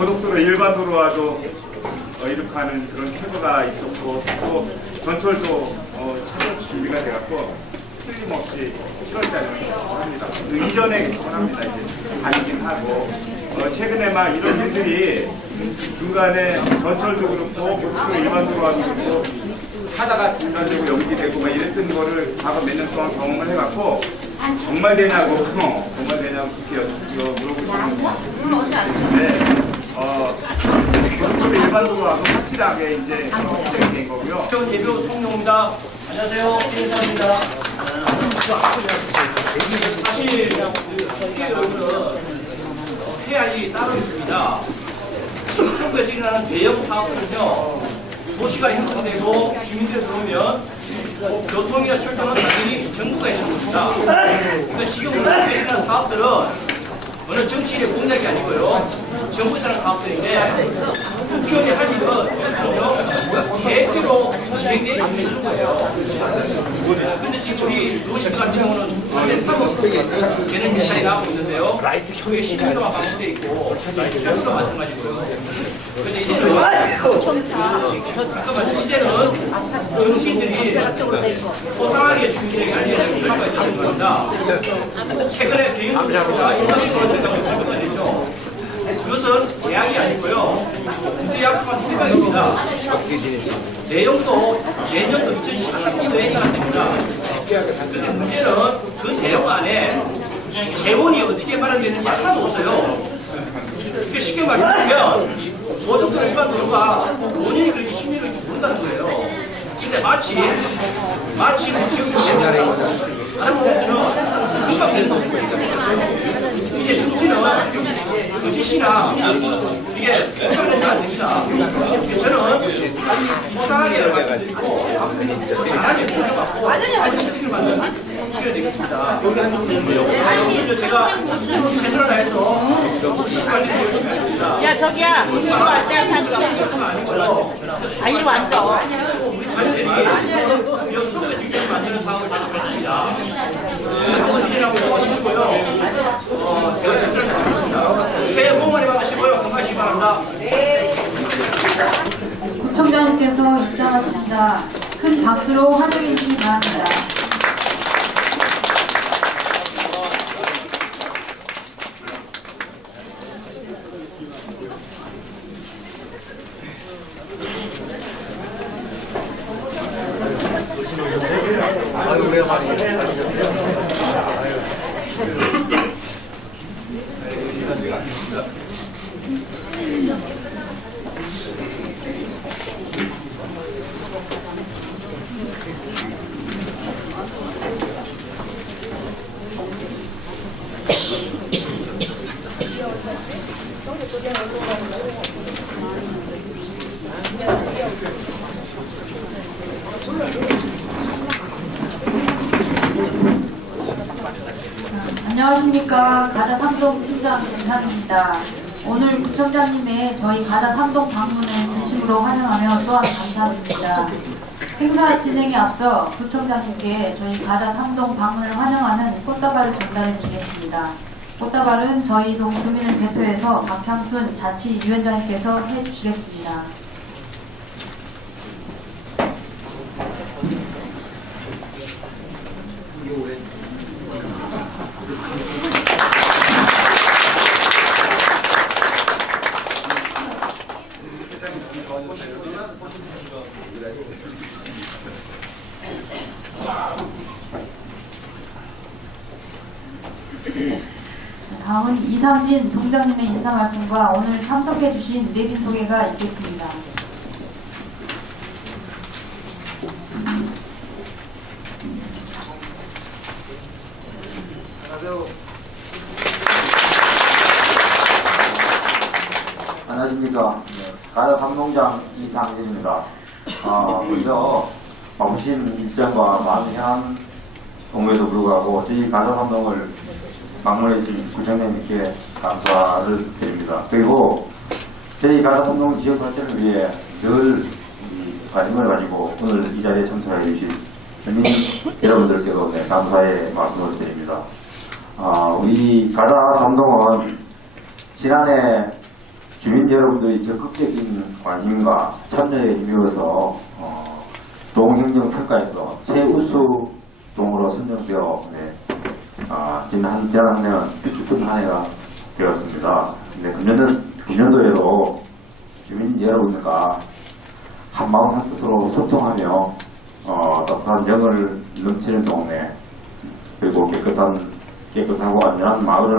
고속도로 일반 도로와도 이륙하는 그런 쾌거가 있었고 또 전철도 차로 준비가 돼갖고 틀림없이 7월달에 합니다. 그 이전에 개통합니다. 이제 다니긴 하고 최근에 막 이런 일들이 중간에 전철도 그렇고 고속도로 일반 도로와도 그렇고 하다가 중단되고 연기되고 막 이랬던 거를 과거 몇 년 동안 경험을 해갖고 정말 되냐고 정말 되냐고 그렇게 물어보고 있는데 고속도로 일반 도로하고 확실하게 이제 시작이 된 거고요. 예비호 송용입니다. 안녕하세요. 인사입니다. 사실 국회의원은 해야 할 일이 따로 있습니다. 수도권에서 일어나는 대형 사업은요, 도시가 형성되고 주민들이 들어오면 교통이나 철도는 당연히 정부가 해야 합니다. 그러니까 지금 우리나라에 일어나는 사업들은 어느 정치인의 공약이 아니고요, 정부에서 하는 사업들인데 국회의원이 할 일은 계획대로 진행되어 있는 거예요. 근데 지금 우리 도시 같은 경우는 현재 3억 되는 예산이 나오고 있는데요. 그게 11조가 방치되어 있고, 철수도 마찬가지고요. 그런데 이제는 정치인들이 소상하게 준비되게 아니라는 이유가 있다는 겁니다. 최근에 개인정보가 일반적으로 발표가 됐죠. 그것은 계약이 아니고요, 군대 약속한 협약입니다. 내용도 내년도 2018년도에 해가 됩니다. 그런데 문제는 그 내용 안에 재원이 어떻게 마련되는지 하나도 없어요. 쉽게 말하면 고속도로 일반 도로가 5년이 걸리지 10년이 걸리지 모른다는 거예요. 근데 마치 지금 다른 부분은 금방 되는 거죠. 이제 정치는 거짓이나 이게 생각해서는 안 됩니다. 저는 소상하게 해가지고 잘하게 생각하고 완전히 만들어야 되겠습니다. 제가 최선을 다해서 열심히 하겠습니다. 야, 저기야, 이거 안 돼, 아니고요. 아니, 완전. 여수에서 직접 만드는 사업을 가져갑니다. 한번 이해하고 도와주시고요. 제가 최선을 다하겠습니다. 새해 복 많이 받으시고요. 건강하시기 바랍니다. 구청장님께서 입장하십니다. 큰 박수로 환영해 주시기 바랍니다. 안녕하십니까. 가자 3동 팀장 김상입니다. 오늘 구청장님의 저희 가자 3동 방문을 진심으로 환영하며 또한 감사드립니다. 행사 진행에 앞서 구청장님께 저희 가자 3동 방문을 환영하는 꽃다발을 전달해 드리겠습니다. 꽃다발은 저희 동 주민을 대표해서 박향순 자치위원장님께서 해주시겠습니다. 다음은 이상진 동장님의 인사 말씀과 오늘 참석해 주신 내빈 소개가 있겠습니다. 안녕하십니까. 가자 3동장 이상진입니다. 먼저 바쁘신 일정과 많은 동에도 불구하고 저희 가자 3동을 방문해 주신 구청장님께 감사를 드립니다. 그리고 저희 가자 3동 지역 발전을 위해 늘 관심을 가지고 오늘 이 자리에 참석해 주신 주민 여러분들께도 감사의 말씀을 드립니다. 우리 가자 3동은 지난해 주민 여러분들이 적극적인 관심과 참여에 힘입어서 동행정평가에서 최우수 동으로 선정되어 지난 재작년에는 뜻깊은 한 해가 되었습니다. 근데 금년도에도 주민 여러분과 한마음 한뜻으로 소통하며 따뜻한 정을 넘치는 동네 그리고 깨끗하고 안전한 마을을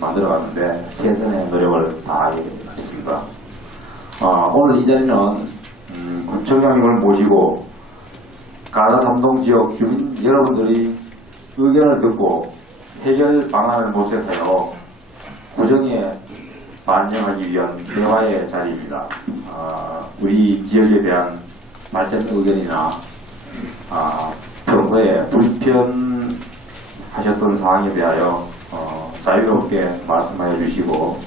만들어가는데 최선의 노력을 다하겠습니다. 오늘 이 자리는 구청장님을 모시고 가사 담동 지역 주민 여러분들이 의견을 듣고 해결 방안을 모색하여 구정에 반영하기 위한 대화의 자리입니다. 우리 지역에 대한 발전 의견이나 평소에 불편하셨던 사항에 대하여 자유롭게 말씀하여 주시고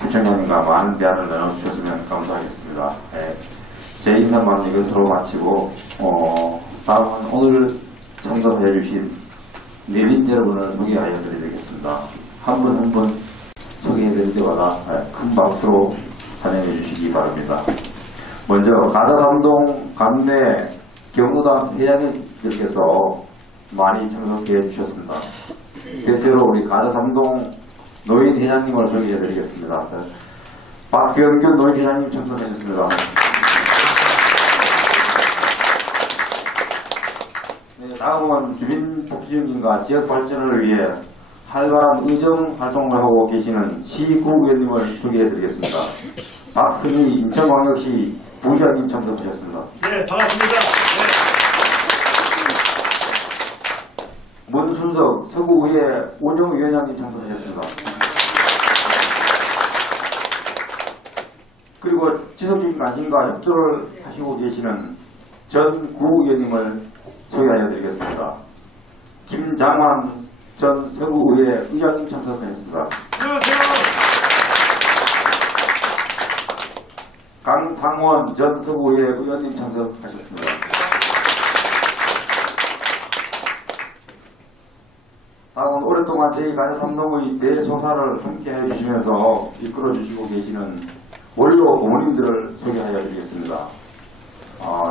구청장님과 많은 대화를 나눠주셨으면 감사하겠습니다. 제 인사만 이것으로 마치고 다음은 오늘 참석해 주신 내빈 여러분을 소개하여 드리겠습니다. 한 분 한 분 소개해 드릴 때마다 큰 박수로 환영해 주시기 바랍니다. 먼저 가사삼동 감내 경무단 회장님들께서 많이 참석해 주셨습니다. 대체로 우리 가사삼동 노인 회장님을 소개해 드리겠습니다. 박경균 노인 회장님 참석하셨습니다. 네, 다음은 주민복지증진과 지역 발전을 위해 활발한 의정 활동을 하고 계시는 시구의원님을 소개해 드리겠습니다. 박승희 인천광역시 부의장님 참석하셨습니다. 네, 반갑습니다. 네. 문순석 서구의회 운영위원장님 참석하셨습니다. 그리고 지속적인 관심과 협조를 하시고 계시는 전 구의원님을 소개하여 드리겠습니다. 김장환 전 서구의회 의장님 참석하셨습니다. 안녕하세요. 강상원 전 서구의회 의원님 참석하셨습니다. 다음은 오랫동안 제2가사삼동의 대소사를 함께 해주시면서 이끌어주시고 계시는 원로 고모님들을 소개하여 드리겠습니다.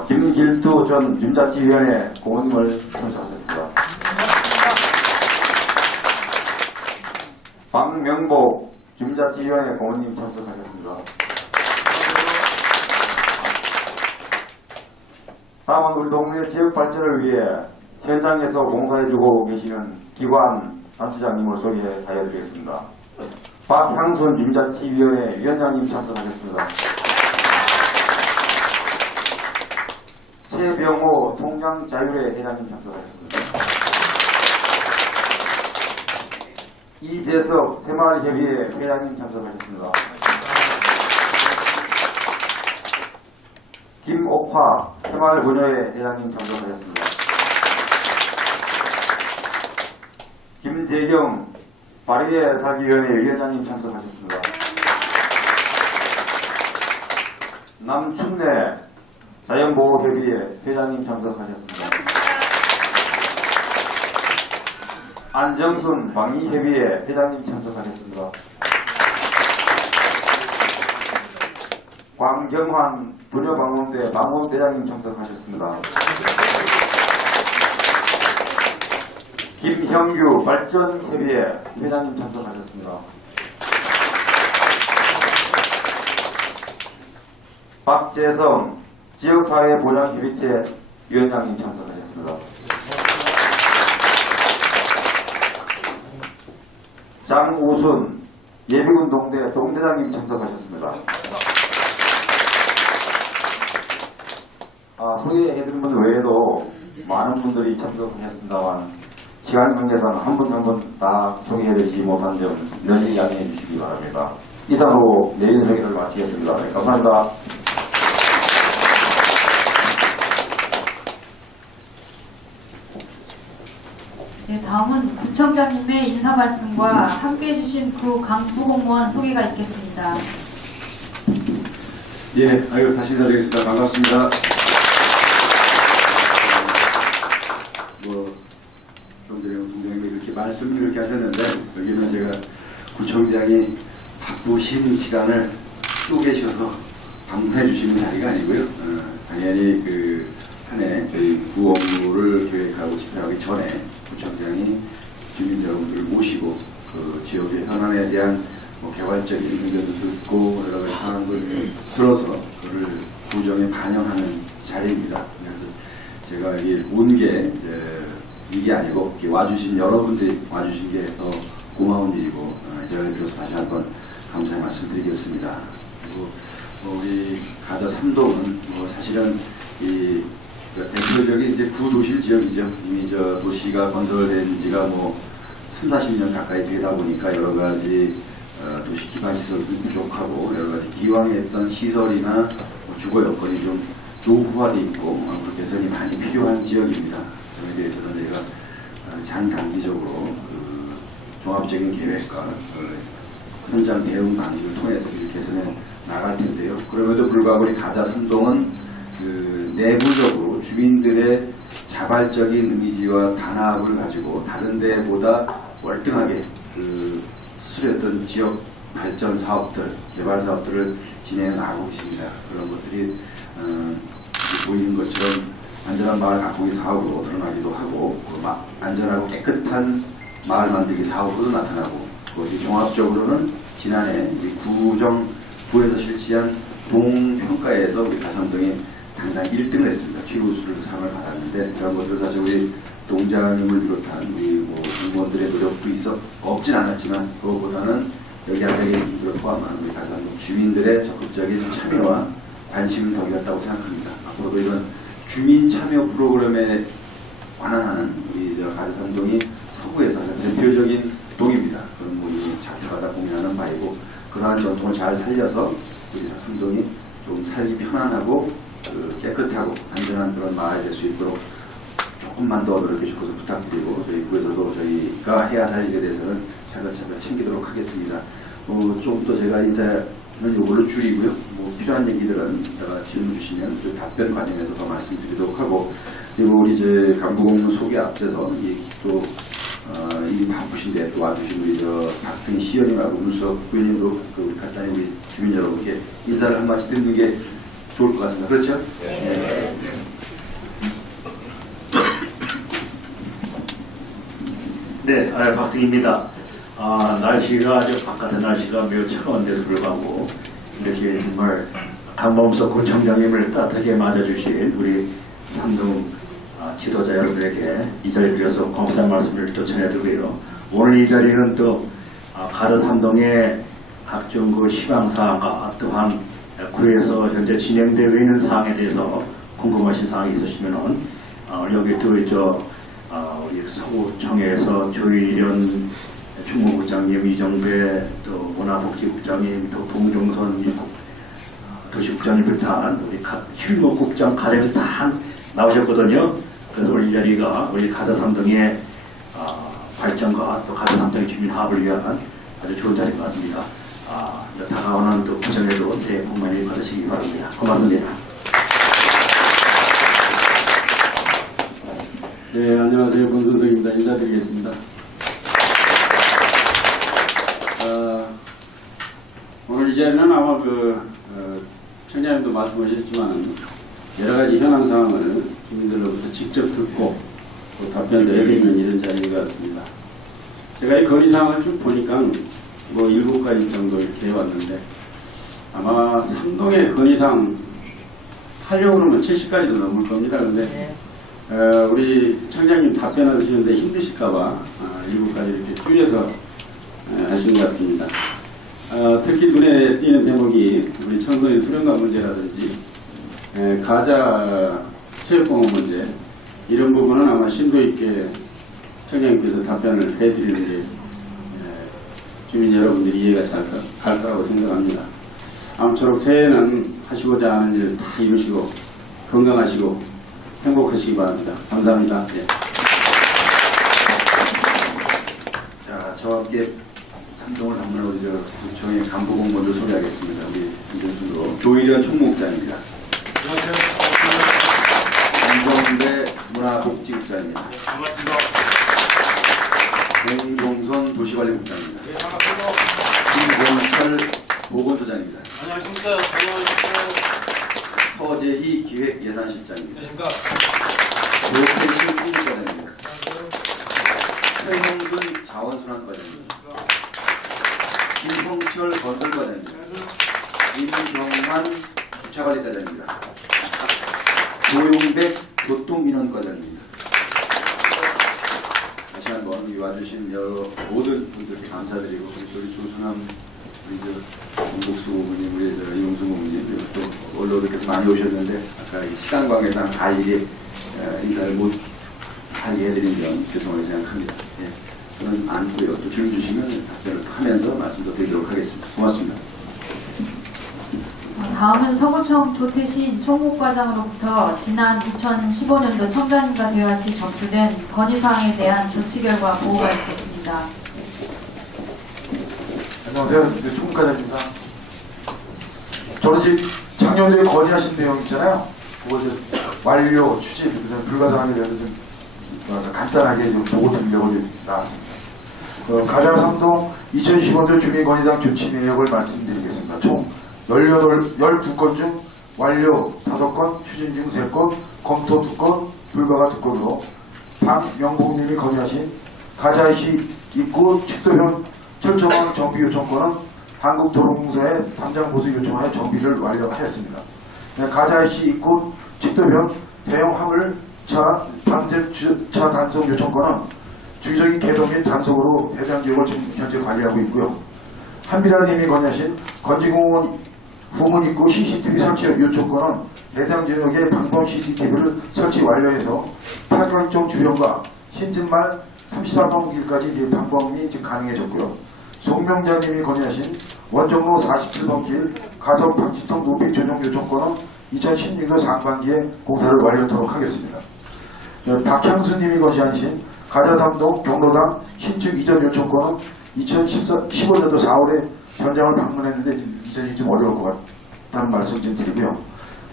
김길두 전 윤자치위원회 고모님을 참석하셨습니다. 박명복 윤자치위원회 고모님 참석하셨습니다. 다음은 우리 동네 지역 발전을 위해 현장에서 봉사해주고 계시는 기관 단체장님을 소개하여 드리겠습니다. 박향순 윤자치위원회 위원장님 참석하셨습니다. 최병호 통장자율회 회장님 참석하셨습니다. 이재석 새마을협의회 회장님 참석하셨습니다. 김옥화 새마을분여회 회장님 참석하셨습니다. 김재경 바르게 살기위원회 위원장님 참석하셨습니다. 남춘래 자연보호협의회 회장님 참석하셨습니다. 안정순 방위협의회 회장님 참석하셨습니다. 광경환 부녀방문대 방문대장님 참석하셨습니다. 김형규 발전협의회 회장님 참석하셨습니다. 박재성 지역사회보장협의체 위원장님 참석하셨습니다. 장우순 예비군동대 동대장님 참석하셨습니다. 소개해드린 분 외에도 많은 분들이 참석하셨습니다만 시간 관계상 한 분 한 분 다 소개해드리지 못한 점 널리 양해해 주시기 바랍니다. 이상으로 내일 소개를 마치겠습니다. 네, 감사합니다. 네, 다음은 구청장님의 인사 말씀과 함께 해주신 구 강부공무원 소개가 있겠습니다. 예, 다시 인사드리겠습니다. 반갑습니다. 좀 전에 동장님이 이렇게 말씀 이렇게 하셨는데, 여기는 제가 구청장이 바쁘신 시간을 쪼개셔서 방문해 주시는 자리가 아니고요. 당연히 그 한 해 저희 구 업무를 계획하고 집행하기 전에 구청장이 주민 여러분들을 모시고 그 지역의 현안에 대한 개발적인 의견도 듣고 여러 가지 사항을 들어서 그를 구정에 반영하는 자리입니다. 그래서 제가 이게 온 게 이게 아니고 와주신 여러분들이 와주신 게 더 고마운 일이고 이 자리에 들어서 다시 한번 감사의 말씀드리겠습니다. 그리고 우리 가저 3동은 사실은 이 대표적인 이제 구도시 지역이죠. 이미 저 도시가 건설된 지가 3, 40년 가까이 되다 보니까 여러 가지 도시 기반 시설도 부족하고 여러 가지 기왕했던 시설이나 주거 여건이 좀 노후화되어 있고 개선이 많이 필요한 지역입니다. 그에 대해서는 저희가 장단기적으로 그 종합적인 계획과 현장 대응 방식을 통해서 개선해 나갈 텐데요. 그럼에도 불구하고 우리 가자 3동은 그 내부적으로 주민들의 자발적인 의지와 단합을 가지고 다른 데보다 월등하게 그 수술했던 지역 발전 사업들, 개발 사업들을 진행해 나가고 있습니다. 그런 것들이 보이는 것처럼 안전한 마을 가꾸기 사업으로 드러나기도 하고 안전하고 깨끗한 마을 만들기 사업으로 나타나고 그것이 종합적으로는 지난해 우리 구에서 실시한 동평가에서 우리 가산동이 상당히 1등을 했습니다. 최우수를 상을 받았는데 그런 것을 사실 우리 동장님을 비롯한 우리 공무원들의 노력도 없진 않았지만 그것보다는 여기 앞에 있는 분들을 포함한 우리 가산동 주민들의 적극적인 참여와 관심을 덕이었다고 생각합니다. 앞으로도 이런 주민 참여 프로그램에 관한하는 우리 가산동이 서구에서 대표적인 동입니다. 그런 분이 잡혀가다 고민하는 바이고 그러한 전통을 잘 살려서 우리 삼동이 좀 살기 편안하고 깨끗하고 안전한 그런 마을이 될 수 있도록 조금만 더 노력해 주셔서 부탁드리고 저희 구에서도 저희가 해야 할 일에 대해서는 차근차근 챙기도록 하겠습니다. 좀 더 제가 인사는 요거를 줄이고요. 필요한 얘기들은 이따가 질문 주시면 그 답변 과정에서 더 말씀드리도록 하고 그리고 우리 이제 간부공무 소개 앞서서 또 이 바쁘신데 또 와주신 우리 박승희 시연님하고 문수석 부회장님도 우리 간단히 우리 주민 여러분께 인사를 한 말씀 드리는 게 좋을 것 같습니다. 그렇죠? 네. 네, 박승희입니다. 날씨가 바깥의 날씨가 매우 차가운데도 불구하고 이렇게 정말 강범석 구청장님을 따뜻하게 맞아주신 우리 삼동 지도자 여러분에게 이 자리를 빌어서 감사의 말씀을 또 전해드리고요. 오늘 이 자리는 또 가저 삼동의 각종 그 희망사항과 또한 구에서 현재 진행되고 있는 사항에 대해서 궁금하신 사항이 있으시면은 여기 또 우리 서구청에서 조일현 충무국장님, 이정배 또 문화복지국장님, 또 봉종선 도시국장님 비롯한 우리 실무국장 가대들 다 나오셨거든요. 그래서 우리 이 자리가 우리 가저 삼동의 발전과 또 가저 삼동의 주민 화합을 위한 아주 좋은 자리인 것 같습니다. 다가오는 또 구정에도 새해 복 많이 받으시기 바랍니다. 고맙습니다. 네, 안녕하세요. 권선석입니다. 인사드리겠습니다. 오늘 이 자리는 아마 청장님도 말씀하셨지만 여러 가지 현황 사항을 주민들로부터 직접 듣고 또 답변을 해드리는 이런 자리인 것 같습니다. 제가 이 건의 사항을 쭉 보니까 7가지 정도 이렇게 해왔는데 아마 삼동의 건의사항 하려고 그러면 70가지도 넘을 겁니다. 그런데 우리 청장님 답변하시는데 힘드실까봐 7가지 이렇게 줄여서 하신 것 같습니다. 특히 눈에 띄는 대목이 우리 청소년 수련관 문제라든지 가자 체육공원 문제 이런 부분은 아마 심도 있게 청장님께서 답변을 해드리는 게 주민 여러분들이 이해가 잘 갈 거라고 생각합니다. 아무쪼록 새해는 하시고자 하는 일 다 이루시고 건강하시고 행복하시기 바랍니다. 감사합니다. 네. 자, 저와 함께 삼동을 방문한 우리 구청의 간부공무원들 소개하겠습니다. 우리 현재순으로 조일현 총무국장입니다. 안정배 문화복지국장입니다. 반갑습니다. 봉종선 도시관리국장입니다. 반갑습니다. 김건철 보건소장입니다. 안녕하십니까. 서재희 기획예산실장입니다. 안녕하십니까. 조태신 인사장입니다. 최형준 자원순환과장입니다. 김성철 건설과장입니다. 임경환 주차관리과장입니다. 조용백 교통민원과장입니다. 다시 한번 와주신 모든 분들께 감사드리고, 우리 조순남, 우리 정복수 고모님, 우리 이용수 고모님, 또 원로들께서 많이 오셨는데 아까 시간 관계상 다 이게 인사를 못 하게 해드린 점 죄송하게 생각합니다. 예. 저는 안고요. 또 질문 주시면 답변을 하면서 말씀도 드리도록 하겠습니다. 고맙습니다. 다음은 서구청 조태신 총무과장으로부터 지난 2015년도 청장님과 대화 시 접수된 건의사항에 대한 조치 결과 보고가 있겠습니다. 안녕하세요. 총무과장입니다. 저는 지금 작년도에 건의하신 내용 있잖아요. 그거 이제 완료, 추진, 그다음에 불가산하게 대해서 좀 간단하게 좀 보고 드리려고 나왔습니다. 가자삼동 2015년 주민건의당 조치 내역을 말씀드리겠습니다. 총 12건 중 완료 5건, 추진 중 3건, 검토 2건, 불가가 2건으로 박명복님이 건의하신 가자이시 입구 축도변 철저한 정비 요청권은 한국도로공사에 당장 보수 요청하여 정비를 완료하였습니다. 가자이시 입구 축도변 대형 화물차 방제차 단속 요청권은 주기적인 개동 및 단속으로 해당 지역을 지금 현재 관리하고 있고요. 한비라님이 건의하신 건지공원 후문 입구 CCTV 설치 요청권은 해당 지역에 방범 CCTV를 설치 완료해서 팔각정 주변과 신진말 34번 길까지 방범이 지금 가능해졌고요. 송명자님이 건의하신 원정로 47번 길 가석 방지턱 높이 조정 요청권은 2016년 상반기에 공사를 완료하도록 하겠습니다. 박향수님이 건의하신 가자삼동 경로당 신축 이전 요청권은 2015년도 4월에 현장을 방문했는데 이전이 좀 어려울 것 같다는 말씀 좀 드리고요.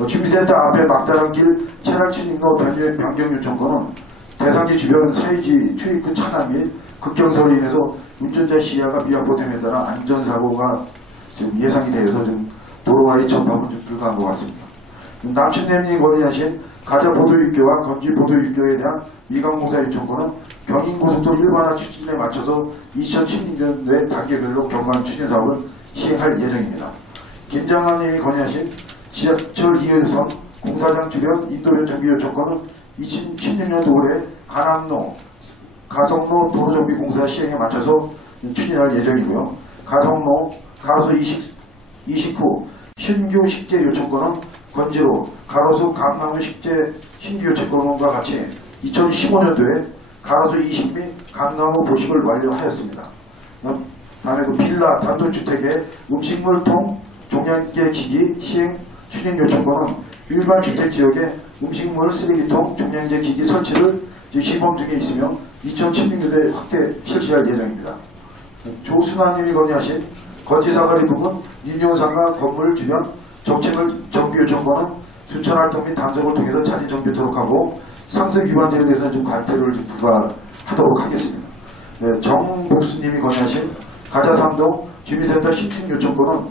주민센터 앞에 막다른 길 채널 출입로 변경 요청권은 대상지 주변 사유지 출입구 차단 및 급경사로 인해서 운전자 시야가 미확보됨에 따라 안전사고가 지금 예상이 되어서 좀 도로와의 접합은 좀 불가한 것 같습니다. 남춘nem이 건의하신 가자 보도육교와 건지 보도육교에 대한 미관공사 요청권은 경인고속도로 일반화 추진에 맞춰서 2016년도에 단계별로 경관 추진 사업을 시행할 예정입니다. 김장관님이 건의하신 지하철 2호선 공사장 주변 인도변 정비 요청권은 2016년도 올해 가남로, 가성로 도로정비 공사 시행에 맞춰서 추진할 예정이고요. 가성로, 가로수 이식 후 신규 식재 요청권은 건지로, 가로수 강남의 식재 신규 요청권과 같이 2015년도에 가로수 이식 및 강남의 보식을 완료하였습니다. 다음에 빌라 단독주택의 음식물통 종량제 기기 시행 추진 요청권은 일반 주택지역에 음식물 쓰레기통 종량제 기기 설치를 시범 중에 있으며 2016년도에 확대 실시할 예정입니다. 조순환님이 건의하신 건지사거리 부분 인용상가 건물 주변 정책을 정비 요청권은 순천활동 및 단속을 통해서 자진 정비토록 하고 상습 위반자에 대해서는 좀 과태료를 좀 부과하도록 하겠습니다. 네, 정복수님이 건의하신 가자삼동 주민센터 신축 요청권은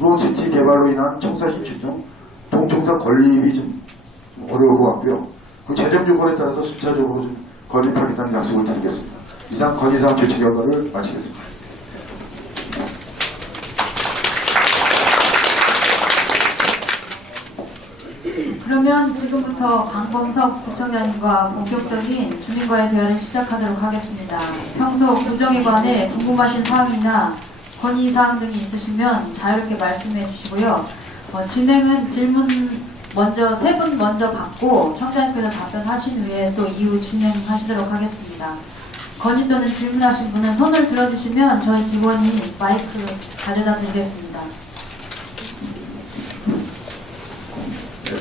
우론시티 개발로 인한 청사 신축 중 동청사 건립이 좀 어려울 것 같고요. 그 재정 요건에 따라서 순차적으로 좀 건립하겠다는 약속을 드리겠습니다. 이상 건의사항 조치 결과를 마치겠습니다. 그러면 지금부터 강범석 구청장님과 본격적인 주민과의 대화를 시작하도록 하겠습니다. 평소 구정에 관해 궁금하신 사항이나 건의사항 등이 있으시면 자유롭게 말씀해 주시고요. 진행은 질문 먼저 3분 먼저 받고 청장님께서 답변하신 후에 또 이후 진행하시도록 하겠습니다. 건의 또는 질문하신 분은 손을 들어주시면 저희 직원이 마이크 가져다 드리겠습니다.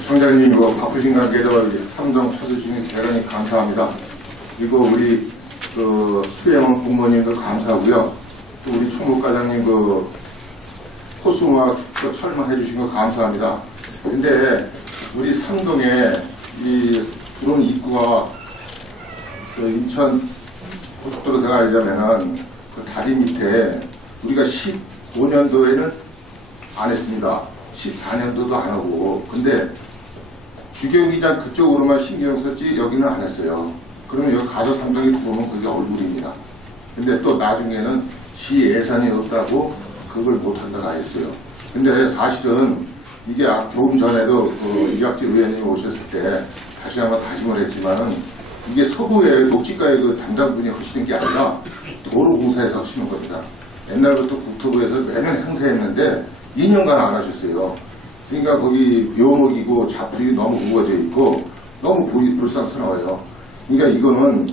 청장님, 이거 바쁘신 관계로 삼동 쳐주시면 대단히 감사합니다. 그리고 우리 수영 부모님도 감사하고요. 또 우리 총무과장님 호수음악 설명해 주신 거 감사합니다. 근데 우리 삼동에 이 들어온 입구와 인천 고속도로 생각하자면은 그 다리 밑에 우리가 15년도에는 안 했습니다. 14년도도 안 하고. 근데 주경기장 그쪽으로만 신경 썼지 여기는 안 했어요. 그러면 여기 가서 상당히 들어오면 그게 얼굴입니다. 근데 또 나중에는 시 예산이 없다고 그걸 못한다고 했어요. 근데 사실은 이게 조금 전에도 그 이학재 의원님 오셨을 때 다시 한번 다짐을 했지만은 이게 서구의 녹지가의 그 담당분이 하시는 게 아니라 도로공사에서 하시는 겁니다. 옛날부터 국토부에서 매년 행사했는데 2년간 안 하셨어요. 그러니까 거기 묘목이고 자풀이 너무 우거져 있고 너무 보기 불쌍스러워요. 그러니까 이거는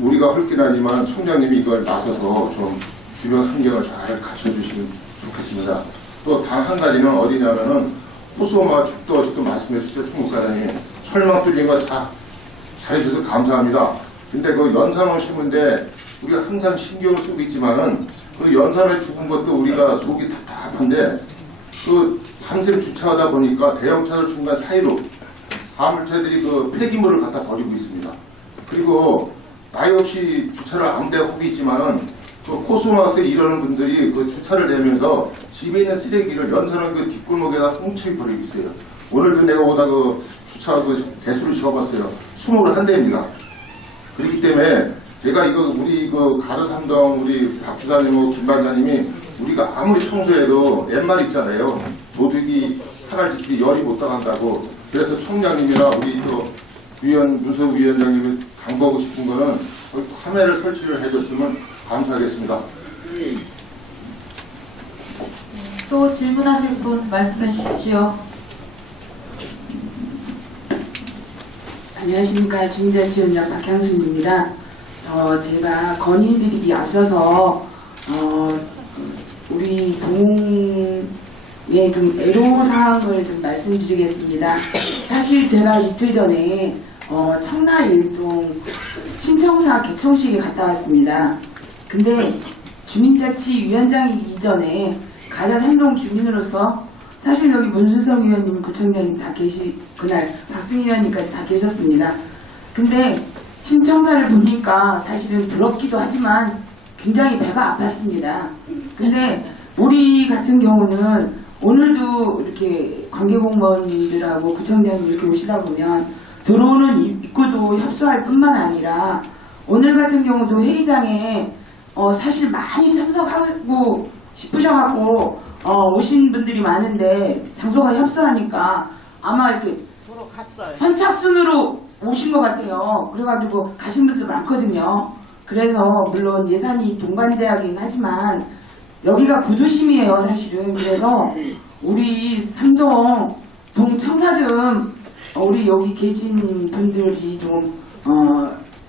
우리가 할 긴 하지만 총장님이 이걸 나서서 좀 주변 환경을 잘 갖춰주시면 좋겠습니다. 또 단 한 가지는 어디냐면은 호수마 죽도 어저께 말씀하셨죠, 총무과장님이. 철망 뚫린 거 다 잘해주셔서 감사합니다. 근데 그 연산을 심은데 우리가 항상 신경을 쓰고 있지만은 그 연산을 죽은 것도 우리가 속이 답답한데 그 밤샘 주차하다 보니까 대형차들 중간 사이로 화물차들이 그 폐기물을 갖다 버리고 있습니다. 그리고 나 역시 주차를 아무데 하고 있지만은 그 코스모스에 이러는 분들이 그 주차를 내면서 집에 있는 쓰레기를 연산한 그 뒷골목에다 뭉치게 버리고 있어요. 오늘도 내가 오다 그 주차 그 대수를 지어봤어요. 21대입니다. 그렇기 때문에 제가 이거 우리 그 가저삼동 우리 박 부사님, 김 반장님이 우리가 아무리 청소해도 옛말 있잖아요. 도둑이 하나 짓기 열이 못 당한다고. 그래서 총장님이나 우리 또 문서부 위원장님이 당부하고 싶은 거는 카메라를 설치를 해줬으면 감사하겠습니다. 또 질문하실 분 말씀해 주십시오. 안녕하십니까. 주민자치위원장 박향순입니다. 제가 건의드리기 앞서서 우리 동의 좀 애로사항을 좀 말씀드리겠습니다. 사실 제가 이틀 전에 청라 일동 신청사 개청식에 갔다 왔습니다. 근데 주민자치위원장이기 이전에 가자 삼동 주민으로서 사실 여기 문순성 의원님, 구청장님 다 그날 박승희 의원님까지 다 계셨습니다. 근데 신청사를 보니까 사실은 부럽기도 하지만 굉장히 배가 아팠습니다. 근데 우리 같은 경우는 오늘도 이렇게 관계공무원들하고 구청장님 이렇게 오시다 보면 들어오는 입구도 협소할 뿐만 아니라 오늘 같은 경우도 회의장에 사실 많이 참석하고 싶으셔갖고 오신 분들이 많은데 장소가 협소하니까 아마 이렇게 선착순으로 오신 것 같아요. 그래가지고 가신 분들 많거든요. 그래서 물론 예산이 동반대하긴 하지만 여기가 구도심이에요, 사실은. 그래서 우리 삼동 동청사 좀 우리 여기 계신 분들이 좀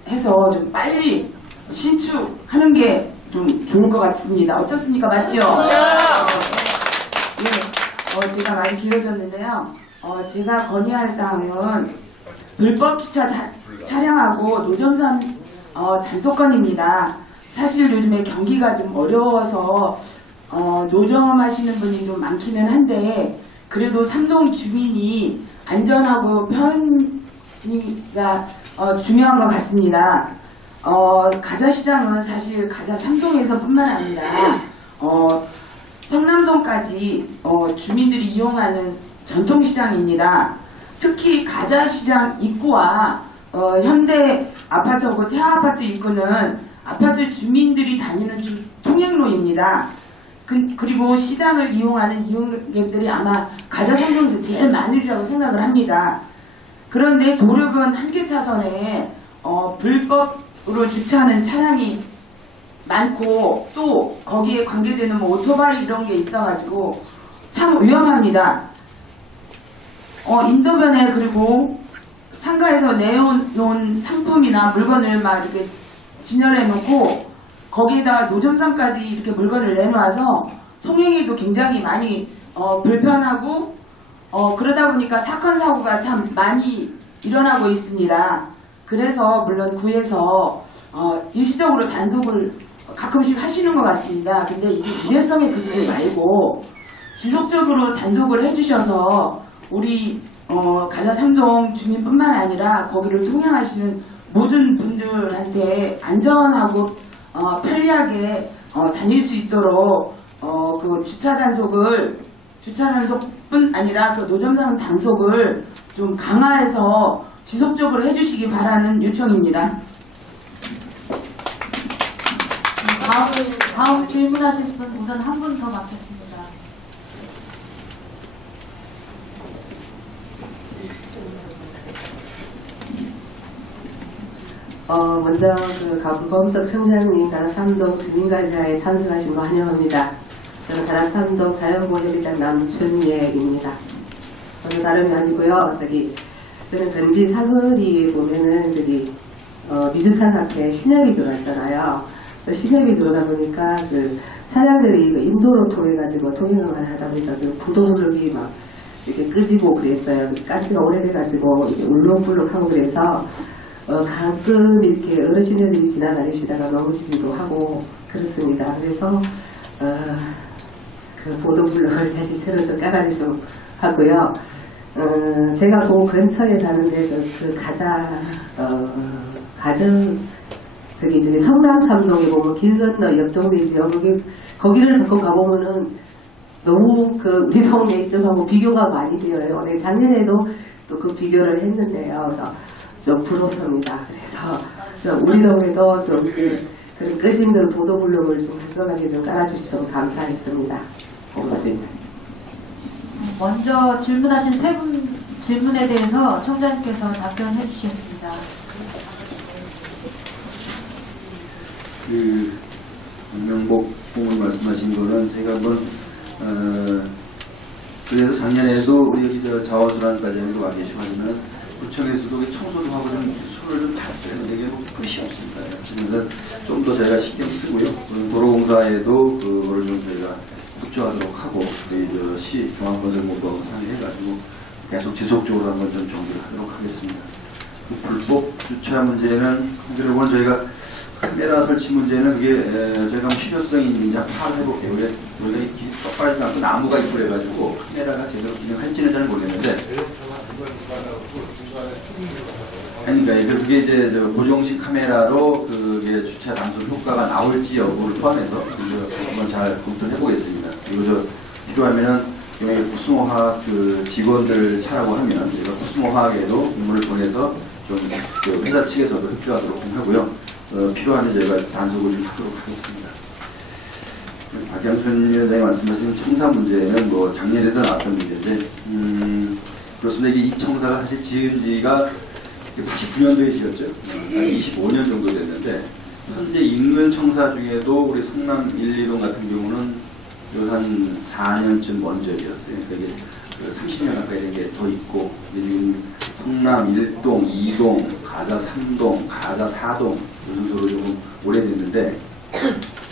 해서 좀 빨리 신축하는 게 좀 좋을 것 같습니다. 어떻습니까? 맞죠? 네. 제가 많이 길어졌는데요. 제가 건의할 사항은 불법 주차 차량하고 노점상 단속건입니다. 사실 요즘에 경기가 좀 어려워서 노점하시는 분이 좀 많기는 한데 그래도 삼동 주민이 안전하고 편의가 중요한 것 같습니다. 가자시장은 사실 가자 삼동에서 뿐만 아니라 성남동까지 주민들이 이용하는 전통시장입니다. 특히 가자시장 입구와 현대 아파트하고 태아아파트 입구는 아파트 주민들이 다니는 통행로입니다. 그리고 시장을 이용하는 이용객들이 아마 가자 삼동에서 제일 많으리라고 생각을 합니다. 그런데 도로변 한 개 차선에 불법으로 주차하는 차량이 많고 또 거기에 관계되는 뭐 오토바이 이런 게 있어가지고 참 위험합니다. 인도변에 그리고 상가에서 내놓은 상품이나 물건을 막 이렇게 진열해 놓고 거기에다가 노점상까지 이렇게 물건을 내놓아서 통행에도 굉장히 많이 불편하고 그러다 보니까 사건 사고가 참 많이 일어나고 있습니다. 그래서 물론 구에서 일시적으로 단속을 가끔씩 하시는 것 같습니다. 근데 이게 일회성에 그치지 말고 지속적으로 단속을 해주셔서 우리 가자 삼동 주민뿐만 아니라 거기를 통행하시는 모든 분들한테 안전하고 편리하게 다닐 수 있도록 그 주차 단속뿐 아니라 그 노점상 단속을 좀 강화해서 지속적으로 해주시기 바라는 요청입니다. 다음 질문하실 분 우선 한 분 더 받겠습니다. 먼저 그 강범석 청장님 가락삼동 주민간사에 참석하신 거 환영합니다. 저는 가락삼동 자연보호협의장 남춘예입니다. 다름이 아니고요. 저는 근지 사거리에 보면은 미주탄 앞에 신협이 들어왔잖아요. 신협이 들어오다 보니까 그 차량들이 인도로 통해 가지고 통행을 하다 보니까 그 부도흐름이 막 이렇게 끄지고 그랬어요. 가스가 오래돼 가지고 이게 울렁불렁하고 그래서 가끔 이렇게 어르신들이 지나다니시다가 넘으시기도 하고 그렇습니다. 그래서 그 보도블록을 다시 새로 좀 깔아주시고 하고요. 제가 그 근처에 사는데 저기 성남삼동에 보면 길 건너 옆 동네지요. 거기를 가끔 가보면은 너무 우리 동네 이쪽하고 비교가 많이 되어요. 작년에도 또 그 비교를 했는데요. 그래서 좀 부럽습니다. 그래서 우리 동네도 좀 그런 끄집는 보도블록을 좀 깔끔하게 좀 깔아주시면 감사하겠습니다. 고맙습니다. 먼저 질문하신 세 분 질문에 대해서 청장님께서 답변해 주시겠습니다. 명복 부분 말씀하신 거는 제가 한번 그래서 작년에도 우리 여기 자원순환과장님도 와 계시고 하지만 구청에서도 청소도 하고 좀 손을 좀 탔어요. 이게 끝이 없습니다. 그래서 좀 더 저희가 신경 쓰고요. 도로공사에도 그거를 좀 저희가 협조하도록 하고 저희 시 중앙건설본부하고 상의해가지고 계속 지속적으로 한번 좀 정비를 하도록 하겠습니다. 불법 주차 문제는 오늘 저희가 카메라 설치 문제는 그게 저희가 필요성이 있는지 파악을 해볼게요. 원래 길이 똑바르지 않고 나무가 있고 그래가지고 카메라가 제대로 기능할지는 잘 모르겠는데 그러니까 그게 이제 고정식 카메라로 그게 주차 단속 효과가 나올지 여부를 포함해서 한번 잘 검토를 해보겠습니다. 그리고 필요하면은 여기 코스모화학 직원들 차라고 하면 저희가 코스모화학에도 인물을 보내서 좀 회사 측에서도 협조하도록 좀 하고요. 필요하면 저희가 단속을 좀 하도록 하겠습니다. 박양순 위원장이 말씀하신 청사 문제는 작년에도 나왔던 문제인데 그렇습니다. 이 청사가 사실 지은 지가 89년도에 지었죠. 25년 정도 됐는데 현재 인근 청사 중에도 우리 성남 1, 2동 같은 경우는 한 4년쯤 먼저 지었어요. 그러니까 이게 30년 가까이 된 게 더 있고 지금 성남 1동, 2동, 가자 3동, 가자 4동 이 정도로 조금 오래됐는데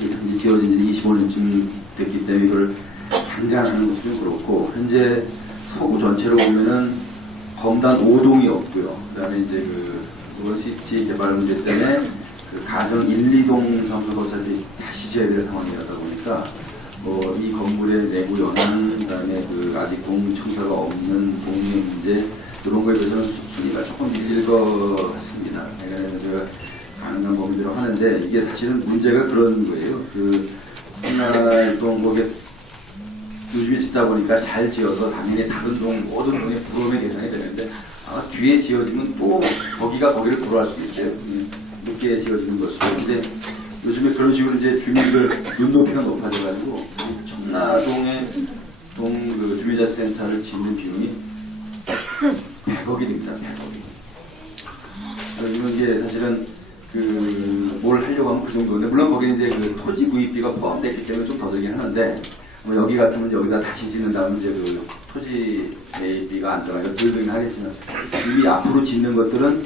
이제 지어진 지 25년쯤 됐기 때문에 이걸 당장 하는 것도 좀 그렇고 현재 서구 전체로 보면은 검단 5동이 없고요. 그 다음에 이제 월시티 개발 문제 때문에 가정 1, 2동 사무소들이 다시 지어야 될 상황이라다 보니까 이 건물의 내부 연한, 그 다음에 아직 공청사가 없는 동네 문제 이런 거에 대해서는 순위가 조금 밀릴 것 같습니다. 제가 가능한 범위대로 하는데 이게 사실은 문제가 그런 거예요. 하나 동 요즘에 짓다 보니까 잘 지어서 당연히 다른 동 모든 동의 부러움의 대상이 되는데 아마 뒤에 지어지면 또 거기를 불허할 수도 있어요. 늦게 지어지는 것으로. 근데 요즘에 그런 식으로 이제 주민들 눈높이가 높아져가지고 청라동의 주민자센터를 짓는 비용이 100억이 됩니다. 100억이. 이런 게 사실은 뭘 하려고 하면 그 정도인데 물론 거기에 이제 토지 구입비가 포함되기 때문에 좀 더 들긴 하는데 여기 같으면 여기다 다시 짓는다면 이제 토지 매입비가 안 들어가요. 덜 들긴 하겠지만 이미 앞으로 짓는 것들은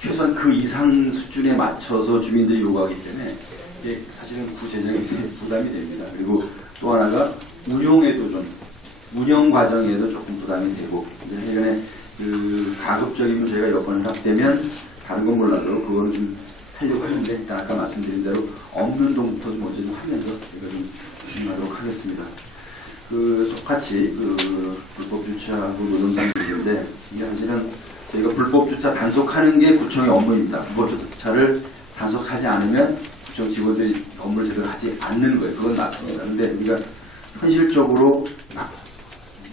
최소한 그 이상 수준에 맞춰서 주민들이 요구하기 때문에 이게 사실은 구재정에 부담이 됩니다. 그리고 또 하나가 운영 과정에도 조금 부담이 되고 최근에 가급적이면 저희가 여건을 확대면 다른 건 몰라도 그거는 좀 하려고 하는데 일단 아까 말씀드린 대로 없는 동부터 좀 먼저 좀 하면서 저희가 좀 진행하도록 하겠습니다. 똑같이 불법 주차하고 노동상 문제인데 이게 사실은 저희가 불법 주차 단속하는 게 구청의 업무입니다. 불법 주차를 단속하지 않으면 구청 직원들이 업무를 제대로 하지 않는 거예요. 그건 맞습니다. 근데 우리가 현실적으로 막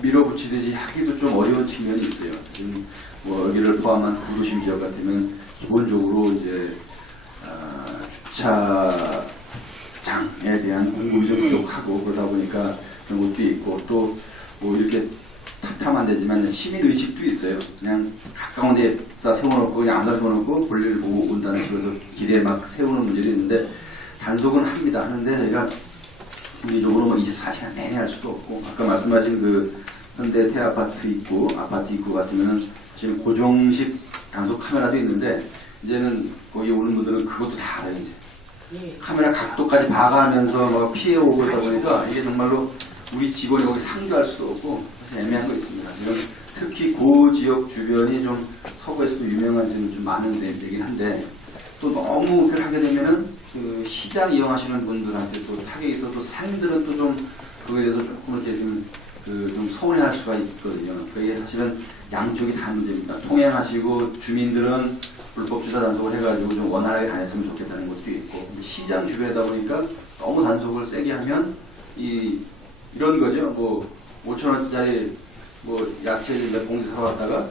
밀어붙이듯이 하기도 좀 어려운 측면이 있어요. 지금 뭐 여기를 포함한 구도심 지역 같으면 기본적으로 이제 주차장에 대한 공급이 좀 부족하고 그러다 보니까 그런 것도 있고 또 뭐 이렇게 탓하면 안 되지만 시민의식도 있어요. 그냥 가까운 데다 세워놓고 그냥 아무나 세워놓고 볼일을 보고 온다는 식으로 길에 막 세우는 문제도 있는데 단속은 합니다. 하는데 저희가 물리적으로 뭐 24시간 내내 할 수도 없고 아까 말씀하신 그 현대 태아파트 입구, 아파트 입구 같으면 지금 고정식 단속 카메라도 있는데 이제는 거기 오는 분들은 그것도 다 알아요. 이제 카메라 각도까지 봐가면서 뭐 피해 오고 그러다 보니까 이게 정말로 우리 직원이 거기 상주할 수도 없고 애매한 거 있습니다. 지금 특히 그 지역 주변이 좀 서구에서도 유명한 좀 많은 데긴 한데 또 너무 그걸 하게 되면은 그 시장 이용하시는 분들한테 또 타격이 있어도 상인들은 또 좀 그거에 대해서 조금 이렇게 좀 서운해할 수가 있거든요. 그게 사실은 양쪽이 다 문제입니다. 통행하시고 주민들은 불법 주차 단속을 해가지고 좀 원활하게 다녔으면 좋겠다는 것도 있고 시장 주변이다 보니까 너무 단속을 세게 하면 이런 거죠. 뭐 5,000원짜리 뭐 야채 몇 봉지 사왔다가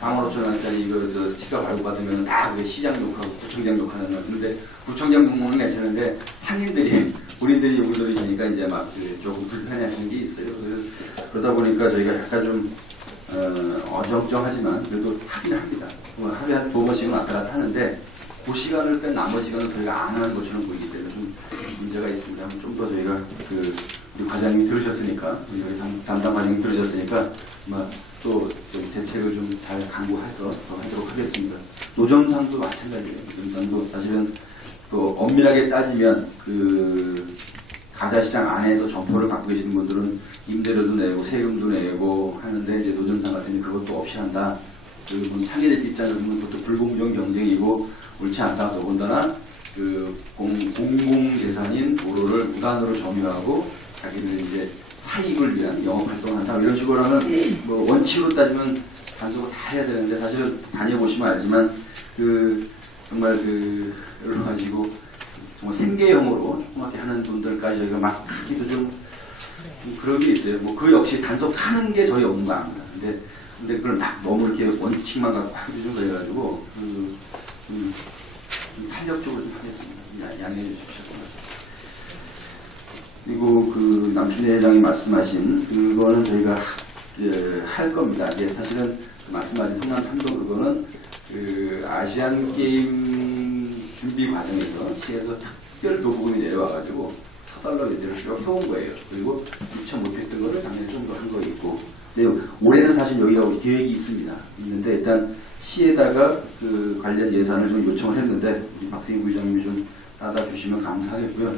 45,000원짜리 이거 저 스티커 발고 받으면 다 그게 시장 욕하고 구청장 욕하는 거. 근데 구청장 공무원은 괜찮은데 상인들이 우리들이 여기들이니까 이제 막 조금 불편해하시는 게 있어요. 그러다 보니까 저희가 약간 좀 어정쩡하지만 그래도 하긴 합니다. 뭐 하루에 한 2번씩은 왔다 갔다 하는데 그 시간을 뺀 나머지 시간은 저희가 안 하는 것처럼 보이기 때문에 좀 문제가 있습니다. 좀 더 저희가 우리 과장님이 들으셨으니까 우리 담당 과장님이 들으셨으니까 또 대책을 좀 잘 강구해서 더 하도록 하겠습니다. 노점상도 마찬가지예요. 노점상도 사실은 또 엄밀하게 따지면 그 가자시장 안에서 점포를 갖고 계시는 분들은 임대료도 내고 세금도 내고 하는데 이제 노점상 같은 경우 그것도 없이 한다. 그리고 상인의 입장에서 보면 그것도 불공정 경쟁이고 옳지 않다. 더군다나 그 공공재산인 도로를 무단으로 점유하고 자기들 이제 사익을 위한 영업활동을 한다. 이런 식으로 하면 뭐 원칙으로 따지면 단속을 다 해야 되는데 사실은 다녀보시면 알지만 정말 여러 가지고 정말 생계형으로 조그맣게 하는 분들까지 저희가 막 하기도 좀 그런 게 있어요. 뭐 그 역시 단속하는 게 저희 업무가 아닙니다. 근데 그걸 막 너무 이렇게 원칙만 갖고 하기도 좀 그래가지고 탄력적으로 좀 하겠습니다. 양해해 주십시오. 그리고 그 남춘희 회장이 말씀하신 그거는 저희가 할 겁니다. 이게 사실은 말씀하신 성남 3동 그거는 그 아시안 게임 준비 과정에서 시에서 특별 도부금이 내려와가지고 서달러 이대로 쭉 펴온 거예요. 그리고 미처 못했던 거를 작년에 좀 더 한 거 있고. 근데 올해는 사실 여기가 계획이 있는데 일단 시에다가 그 관련 예산을 좀 요청을 했는데 우리 박승희 부의장님이 좀 따다 주시면 감사하겠고요.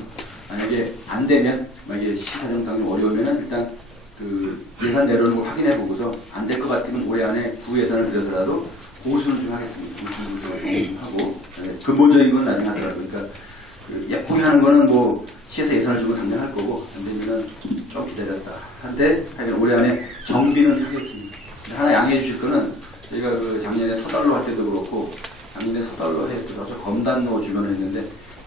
만약에 안 되면 만약에 시사정상 좀 어려우면은 일단 그 예산 내려오는 걸 확인해 보고서 안 될 것 같으면 올해 안에 구 예산을 들여서라도 보수는 좀 하겠습니다. 보수를 좀 하고 근본적인 건 나중에 하더라도 그러니까 예쁘게 하는 거는 뭐 시에서 예산을 주고 당장 할 거고 안 되면은 좀 기다렸다. 한데 하여간 올해 안에 정비는 하겠습니다. 하나 양해해 주실 거는 저희가 그 작년에 서달로 할 때도 그렇고 작년에 서달로 해서 검단로 주변을 했는데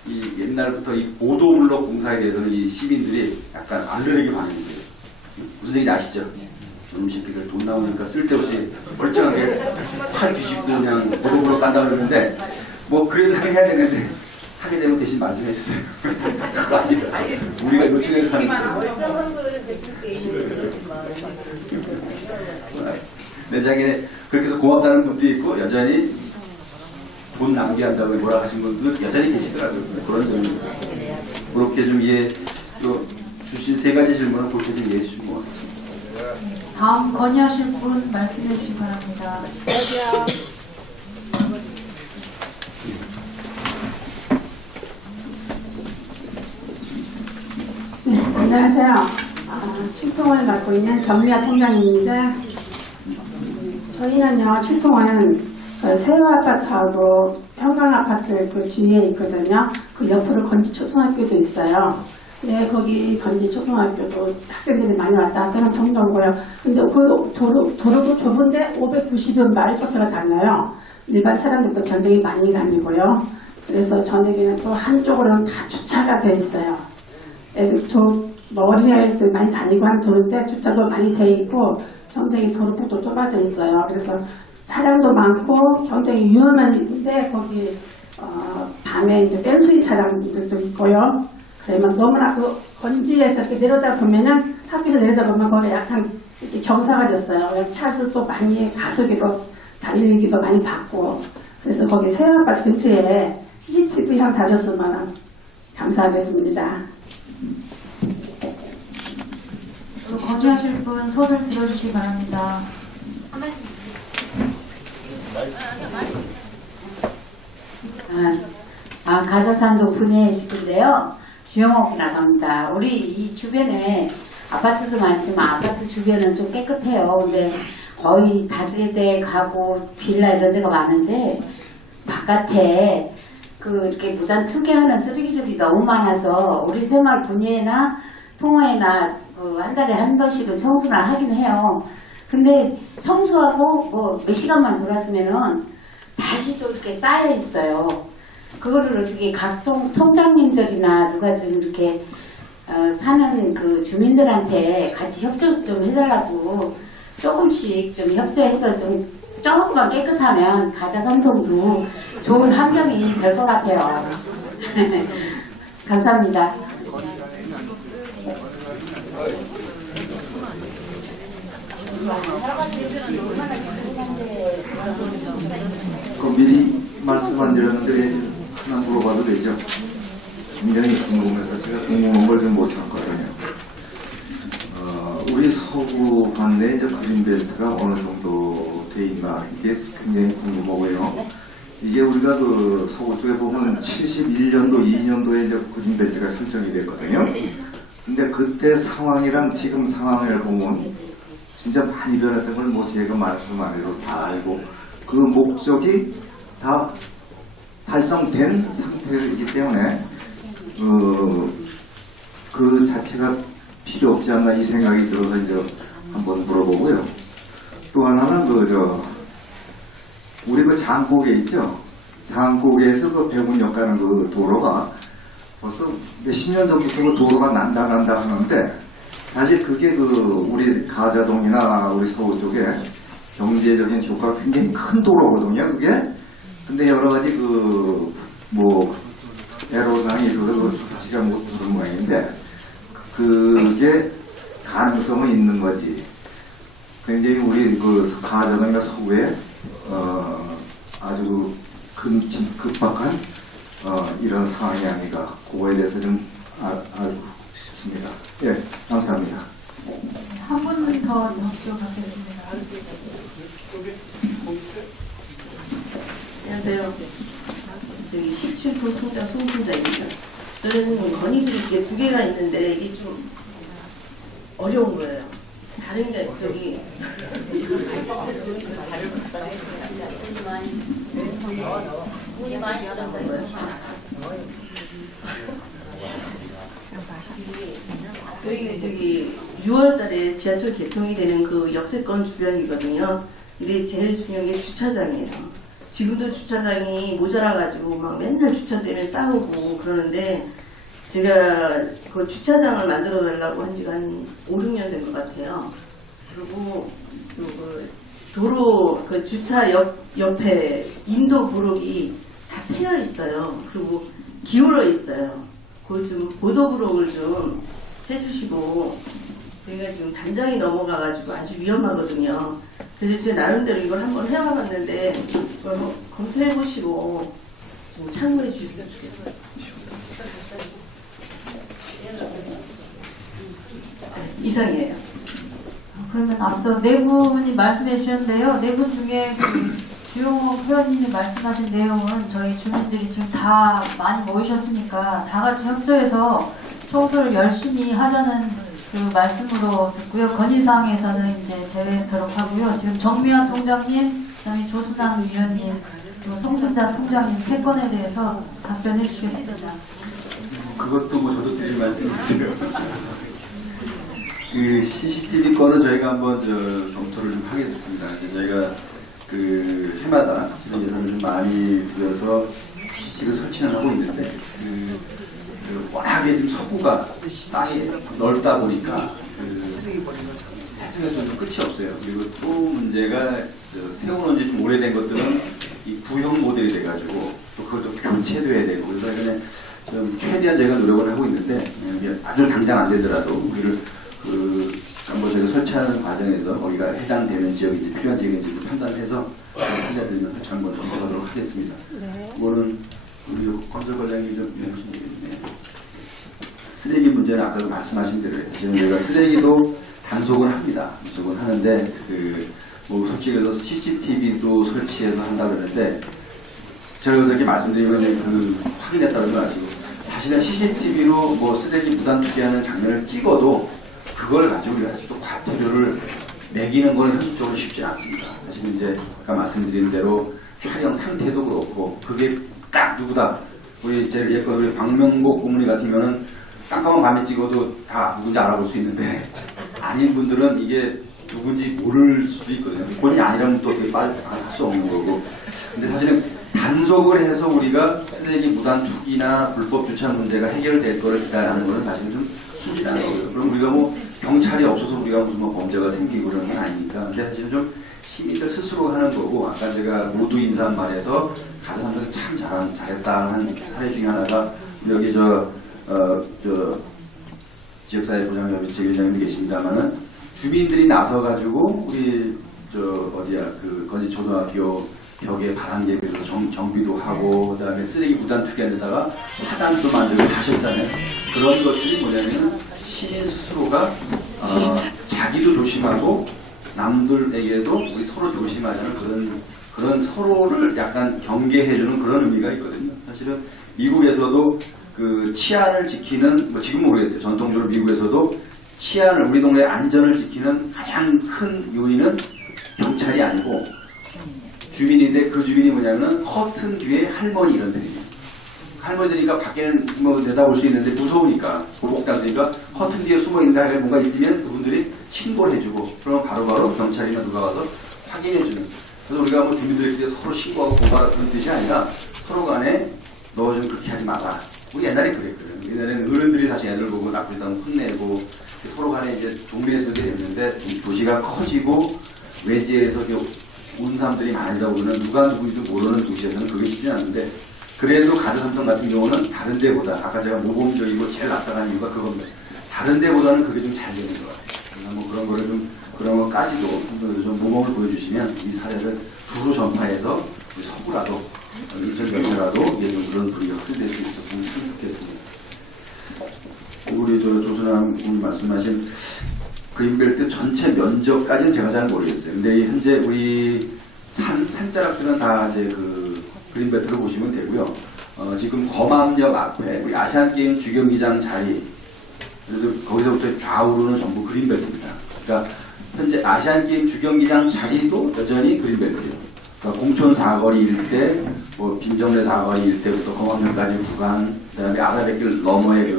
이 옛날부터 이 보도블록 공사에 대해서는 이 시민들이 약간 알레르기 반응인데요. 무슨 얘기인지 아시죠? 저놈 새끼들 돈 나오니까 쓸데없이 멀쩡하게 팔 뒤집고 그냥 보도블록 깐다 그러는데 뭐 그래도 하긴 해야 되는데 하게 되면 대신 말 좀 해주세요. 우리가 요청해서 사는 내장에 그렇게 해서 고맙다는 분도 있고 여전히 돈 낭비한다고 뭐라 하신 분도 여전히 계시더라고요. 그런 점입니다. 그렇게 좀 주신 세 가지 질문을 그렇게 좀 이해해 주시면 고맙습니다. 다음 건의하실 분 말씀해 주시기 바랍니다. 네, 안녕하세요. 칠통을 맡고 있는 정미아 통장입니다. 저희는요, 칠통은 세화 아파트하고 형광 아파트 그 주위에 있거든요. 그 옆으로 건지 초등학교도 있어요. 네, 거기 건지 초등학교도 학생들이 많이 왔다 갔다 하는 정도고요. 근데 그 도로도 좁은데 590여 마일버스가 다녀요. 일반 차량들도 굉장히 많이 다니고요. 그래서 저녁에는 또 한쪽으로는 다 주차가 돼 있어요. 어린이들 많이 다니고 하는 도로인데 주차도 많이 돼 있고 굉장히 도로폭도 좁아져 있어요. 그래서 차량도 많고 굉장히 위험한 일인데 거기 밤에 이제 뺑소니 차량들도 있고요. 그러면 너무나 그 건지에서 이렇게 내려다 보면은 탑에서 내려다 보면 거기 약간 이렇게 경사가 됐어요. 차들도 많이 가속으로 달리기도 많이 받고 그래서 거기 세아파트 근처에 CCTV상 다녔으면 감사하겠습니다. 건의하실 분 손을 들어주시기 바랍니다. 한 말씀 가자산동 분해식인데요. 주영옥이라고 합니다. 우리 이 주변에 아파트도 많지만 아파트 주변은 좀 깨끗해요. 근데 거의 다세대 가구, 빌라 이런 데가 많은데 바깥에 이렇게 무단 투기하는 쓰레기들이 너무 많아서 우리 새마을 분회나 통화에나 한 달에 한 번씩은 청소를 하긴 해요. 근데 청소하고 몇 시간만 돌았으면은 다시 또 이렇게 쌓여 있어요. 그거를 어떻게 각 통장님들이나 누가 좀 이렇게 사는 그 주민들한테 같이 협조 좀 해달라고 조금씩 좀 협조해서 좀 조금만 깨끗하면 가자산동도 좋은 환경이 될 것 같아요. 감사합니다. 미리 말씀 안 드렸는데 하나 물어봐도 되죠? 굉장히 궁금해서 제가 궁금한 걸 좀 못했거든요. 우리 서구 반내 이제 그린벨트가 어느 정도 돼 있나 이게 굉장히 궁금하고요. 이게 우리가 그 서구 쪽에 보면 71년도, 2년도에 이제 그린벨트가 설정이 됐거든요. 근데 그때 상황이랑 지금 상황을 보면 진짜 많이 변했던 걸 뭐 제가 말씀 안 해도 다 알고 그 목적이 다 달성된 상태이기 때문에 그 자체가 필요 없지 않나 이 생각이 들어서 이제 한번 물어보고요. 또 하나는 우리 그 장곡에 있죠. 장곡에서 그 배분역 가는 그 도로가 벌써 몇십 년 전부터 그 도로가 난다 하는데 사실 그게 우리 가자동이나 우리 서울 쪽에 경제적인 효과가 굉장히 큰 도로거든요, 그게. 근데 여러 가지 애로사항이 있어서 같이가 못 들은 모양인데, 그게 가능성은 있는 거지. 굉장히 우리 가자동이나 서구에, 아주 급박한, 이런 상황이 아닌가. 그거에 대해서 좀 알고 싶습니다. 예, 감사합니다. 한 분 더 접수 받겠습니다. 안녕하세요. 저기 17톤 통장 송순자입니다. 저는 건의들이 이게 두 개가 있는데 이게 좀 어려운 거예요. 다른 게 저기 문이 많이 열었다. 저기 6월달에 지하철 개통이 되는 그 역세권 주변이거든요. 근데 제일 중요한 게 주차장이에요. 지금도 주차장이 모자라가지고 막 맨날 주차 때문에 싸우고 그러는데 제가 그 주차장을 만들어 달라고 한 지가 한 5, 6년 된 것 같아요. 그리고 그 도로 그 주차 옆에 인도 부록이 다 패여 있어요. 그리고 기울어 있어요. 그걸 좀 보도부록을 좀 해주시고 저희가 지금 단장이 넘어가가지고 아주 위험하거든요. 그래서 제가 나름대로 이걸 한번 해와봤는데 이걸 검토해보시고 좀 참고해 주셨으면 좋겠어요. 이상이에요. 그러면 앞서 네 분이 말씀해 주셨는데요. 네 분 중에 주영옥 회원님이 말씀하신 내용은 저희 주민들이 지금 다 많이 모이셨으니까 다 같이 협조해서 청소를 열심히 하자는 그 말씀으로 듣고요. 건의사항에서는 이제 제외하도록 하고요. 지금 정미환 통장님, 그다음에 조순남 위원님, 그리고 송순자 통장님 세 건에 대해서 답변해 주시겠습니다. 그것도 뭐 저도 드릴 말씀이 있어요. 그 CCTV 건은 저희가 한번 검토를 좀 하겠습니다. 저희가 그 해마다 이런 예산을 좀 많이 들여서 CCTV 설치는 하고 있는데 워낙에 지금 서구가 땅이 넓다 보니까 해도 좀 끝이 없어요. 그리고 또 문제가 세워놓은 지 좀 오래된 것들은 이 구형 모델이 돼가지고 또 그것도 교체돼야 되고 그래서 이번에 좀 최대한 저희가 노력을 하고 있는데 아주 당장 안 되더라도 우리를 뭐 저희가 설치하는 과정에서 거기가 해당되는 지역인지 필요한 지역인지 판단해서 판단드리면 설치 한번 접근하도록 하겠습니다. 이거는 우리 건설과장이 좀 해주시면 쓰레기 문제는 아까도 말씀하신 대로 지금 저희가 쓰레기도 단속을 합니다. 단속을 하는데 뭐 솔직히 해서 CCTV도 설치해서 한다 그러는데 제가 그렇게 말씀드리면 확인했다고 하시고 사실은 CCTV로 뭐 쓰레기 무단 투기하는 장면을 찍어도 그걸 가지고 우리가 또 과태료를 매기는 건 현실적으로 쉽지 않습니다. 사실 이제 아까 말씀드린 대로 촬영 상태도 그렇고 그게 딱 누구다 우리 제일 예컨 우리 박명복 고문이 같으면은 깜깜한 밤에 찍어도 다 누군지 알아볼 수 있는데 아닌 분들은 이게 누군지 모를 수도 있거든요. 본인이 아니라면 또 되게 빨리 할 수 없는 거고. 근데 사실은 단속을 해서 우리가 쓰레기 무단 투기나 불법 주차 문제가 해결될 거를 기다리는 거는 사실은 좀 숨지다는 거고요. 그럼 우리가 뭐 경찰이 없어서 우리가 무슨 뭐 범죄가 생기고 그런 건 아니니까. 근데 사실은 좀 시민들 스스로 하는 거고 아까 제가 모두 인사말에서 가장 사람들 참 잘했다 하는 사례 중에 하나가 여기 지역사회 보장협의 재위원장님이 계십니다만은 주민들이 나서가지고 우리 건지초등학교 벽에 바람개비로 정비도 하고 그다음에 쓰레기 무단 투기한 데다가 화단도 만들고 하셨잖아요. 그런 것들이 뭐냐면 시민 스스로가 자기도 조심하고 남들에게도 우리 서로 조심하자는 그런 서로를 약간 경계해주는 그런 의미가 있거든요. 사실은 미국에서도 그 치안을 지키는 뭐 지금 모르겠어요. 전통적으로 미국에서도 치안을 우리 동네 안전을 지키는 가장 큰 요인은 경찰이 아니고 주민인데 그 주민이 뭐냐면은 커튼 뒤에 할머니 이런 데입니다. 할머니들이니까 밖에는 뭐 내다볼 수 있는데 무서우니까 보복당되니까 커튼 뒤에 숨어 있는데 뭔가 있으면 그분들이 신고를 해주고 그러면 바로바로 경찰이나 누가 와서 확인해주는. 그래서 우리가 뭐 주민들끼리 서로 신고하고 고발하는 그런 뜻이 아니라 서로 간에 너 좀 그렇게 하지 마라. 우리 옛날에 그랬거든. 옛날에는 어른들이 다시 애들 보고 나쁠 때 혼내고 서로 간에 이제 종밀에서 됐는데 도시가 커지고 외지에서 온 사람들이 많아지다 보면 누가 누구인지 모르는 도시에서는 그게 쉽지 않은데 그래도 가드삼성 같은 경우는 다른 데보다 아까 제가 모범적이고 제일 낫다는 이유가 그겁니다. 다른 데보다는 그게 좀 잘 되는 것 같아요. 뭐 그런 거를 좀 그런 것까지도 좀 모범을 보여주시면 이 사례를 두루 전파해서 우리 서구라도 인천 경제라도 이게 좀 그런 분위기가 확대될 수 있었으면 좋겠습니다. 우리 조선암 말씀하신 그린벨트 전체 면적까지는 제가 잘 모르겠어요. 근데 현재 우리 산자락들은 다 이제 그린벨트로 보시면 되고요. 지금 검암역 앞에 우리 아시안게임 주경기장 자리, 그래서 거기서부터 좌우로는 전부 그린벨트입니다. 그러니까 현재 아시안게임 주경기장 자리도 여전히 그린벨트예요. 그러니까 공촌 사거리 일대, 뭐 빈정래 사거리 일대부터 검암역까지 구간, 그다음에 아라뱃길 너머에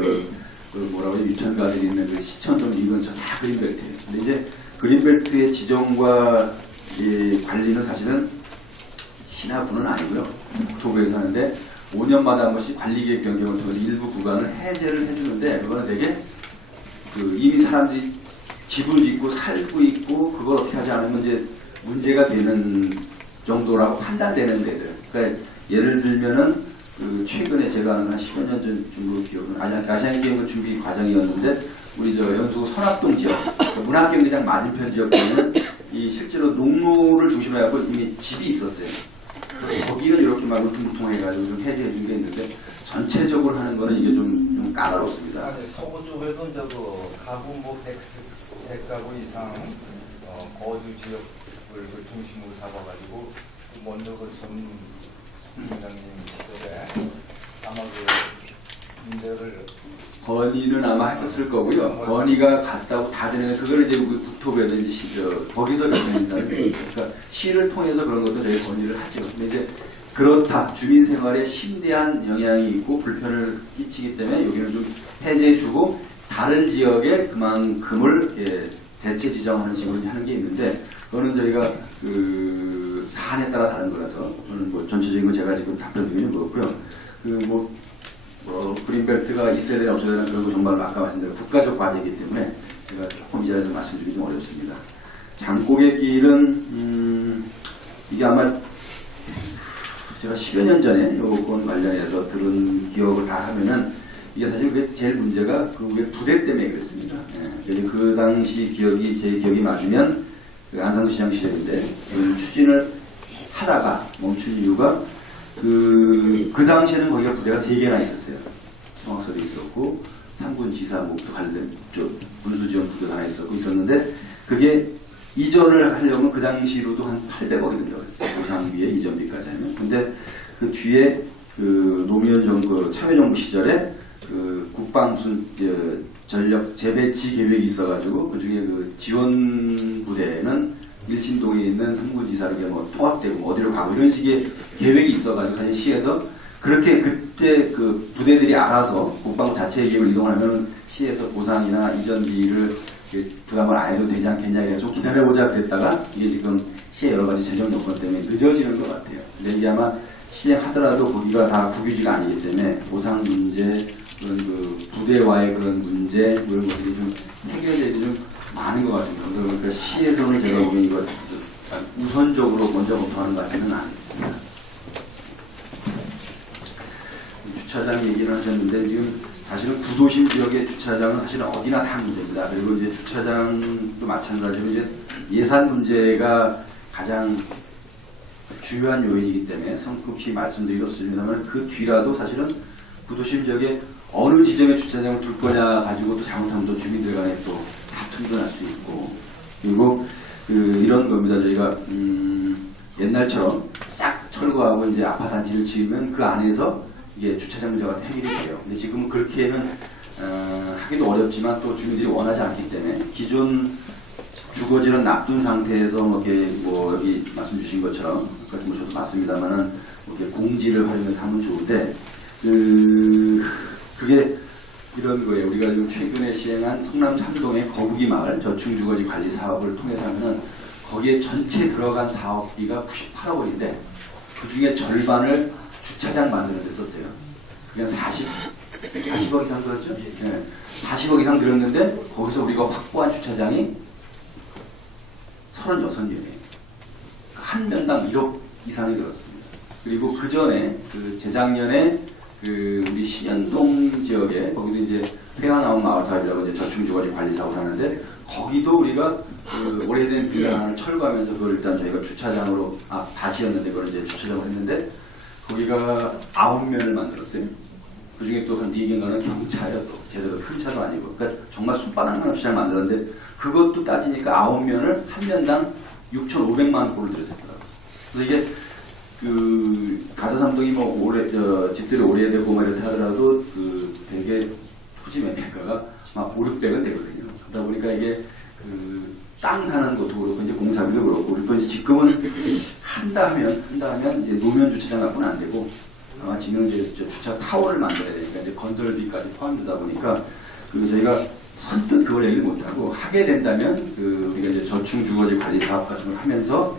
뭐라고 해야 유천가들이 있는 그 시천동 이 근처 다 그린벨트예요. 근데 이제 그린벨트의 지정과 관리는 사실은 시나구는 아니고요. 국토부에서 하는데 5년마다 한 번씩 관리계획 변경을 통해서 일부 구간을 해제를 해주는데 그거는 되게 이미 사람들이 집을 짓고 살고 있고 그걸 어떻게 하지 않으면 이제 문제가 되는 정도라고 판단되는 데들. 그러니까 예를 들면은 최근에 제가 아는 한 10여 년 정도 기억은 아시안게임 준비 과정이었는데 우리 연수 선합동 지역 문학경기장 맞은편 지역에는 실제로 농로를 중심으로 해서 이미 집이 있었어요. 거기는 이렇게 막 울퉁불퉁해가지고 좀 해제해준 게 있는데 전체적으로 하는 거는 이게 좀 까다롭습니다. 서구 쪽에도 이제 가구 뭐 100가구 이상 거주 지역을 중심으로 잡아가지고 먼저 전 부장님 시절에 아마 문제를 건의는 아마 했었을 거고요. 건의가 갔다고 다 되는 그거를 이제 국토부에서 이제 거기서 결정한다는 거예요. 그러니까 시를 통해서 그런 것도 저희 건의를 하죠. 근데 이제 그렇다 주민 생활에 심대한 영향이 있고 불편을 끼치기 때문에 여기는 좀 해제해주고 다른 지역에 그만큼을 대체 지정하는 식으로 하는 게 있는데 그거는 저희가 사안에 따라 다른 거라서 저는 뭐 전체적인 건 제가 지금 답변 드리는 거고요. 그린벨트가 있어야 되나 없어야 되나 그런 거 정말 아까 말씀드린 국가적 과제이기 때문에 제가 조금 이 자리에서 말씀드리기 좀 어렵습니다. 장곡의 길은 이게 아마 제가 10여 년 전에 요건 관련해서 들은 기억을 다 하면은 이게 사실 제일 문제가 그 부대 때문에 그랬습니다. 예. 그 당시 기억이 제 기억이 맞으면 그 안상수시장 시절인데 추진을 하다가 멈춘 이유가 그 당시에는 거기가 부대가 3개나 있었어요. 청학서도 있었고 삼군지사목도 관련 군수지원 부대가 하나 있었는데 그게 이전을 하려면 그 당시로도 한 800억이 들어갔어요. 고상비에 이전비까지 하면. 근데 그 뒤에 그 노무현 정부 참여정부 시절에 그 국방 무슨 전력 재배치 계획이 있어가지고 그 중에 그 지원 부대는 일신동에 있는 삼군지사에게 뭐 통합되고 어디로 가고 이런 식의 계획이 있어가지고 사실 시에서 그렇게 그때 그 부대들이 알아서 국방부 자체의 계획을 이동하면 시에서 보상이나 이전비를 부담을 안 해도 되지 않겠냐 해서 좀 기다려보자 그랬다가 이게 지금 시의 여러 가지 재정 요건 때문에 늦어지는 것 같아요. 근데 이게 아마 시행하더라도 거기가 다 국유지가 아니기 때문에 보상 문제, 그런 그 부대와의 그런 문제 이런 것들이 좀 해결되기 좀 많은 것 같습니다. 그러니까 시에서는 제가 보기엔 이거 우선적으로 먼저 검토하는 것 같지는 않습니다. 주차장 얘기를 하셨는데 지금 사실은 구도심 지역의 주차장은 사실은 어디나 다 문제입니다. 그리고 이제 주차장도 마찬가지로 이제 예산 문제가 가장 주요한 요인이기 때문에 성급히 말씀드리겠습니다만 그 뒤라도 사실은 구도심 지역에 어느 지점에 주차장을 둘 거냐 가지고 또 잘못하면 또 주민들 간에 또 다툼도 날 수 있고 그리고 이런 겁니다. 저희가 옛날처럼 싹 철거하고 이제 아파트 단지를 지으면 그 안에서 이게 주차장 문제가 해결이 돼요. 근데 지금은 그렇게는 하기도 어렵지만 또 주민들이 원하지 않기 때문에 기존 주거지는 놔둔 상태에서 뭐 여기 말씀 주신 것처럼 아까 뭐 저도 맞습니다만은 이렇게 공지를 활용해서 하면 좋은데 그게 이런 거예요. 우리가 지금 최근에 시행한 성남 삼동의 거북이 마을 저층주거지 관리 사업을 통해서 하면은 거기에 전체 들어간 사업비가 98억 원인데 그 중에 절반을 주차장 만드는 데 썼어요. 그냥 40억 이상 들었죠? 네. 40억 이상 들었는데 거기서 우리가 확보한 주차장이 36개예요. 한 면당 1억 이상이 들었습니다. 그리고 그 전에 재작년에 우리 신현동 지역에 거기도 이제 폐가 나온 마을 사업이라고 이제 저층주거지 관리 사업을 하는데 거기도 우리가 오래된 빌라를 철거하면서 그걸 일단 저희가 주차장으로 밭이었는데 그걸 이제 주차장을 했는데 거기가 9면을 만들었어요. 그 중에 또 한 4개인가는 경차예요. 또 제대로 큰 차도 아니고. 그러니까 정말 손바닥만한 주차를 만들었는데 그것도 따지니까 9면을 한 면당 6,500만 꼴을 들여줬더라고요. 그래서 이게 가사삼동이 뭐 집들이 오래되고 막 이렇게 하더라도 되게 토지 매매가가 막 5, 600은 되거든요. 그러다 보니까 이게 땅 사는 것도 그렇고 이제 공사비도 그렇고 그리고 이제 지금은 한다 하면 이제 노면 주차장 갖고는 안 되고 아마 지금 이제 주차 타워를 만들어야 되니까 이제 건설비까지 포함되다 보니까 저희가 선뜻 그걸 얘기를 못하고 하게 된다면 우리가 이제 저층주거지 관리 사업 같은 걸 하면서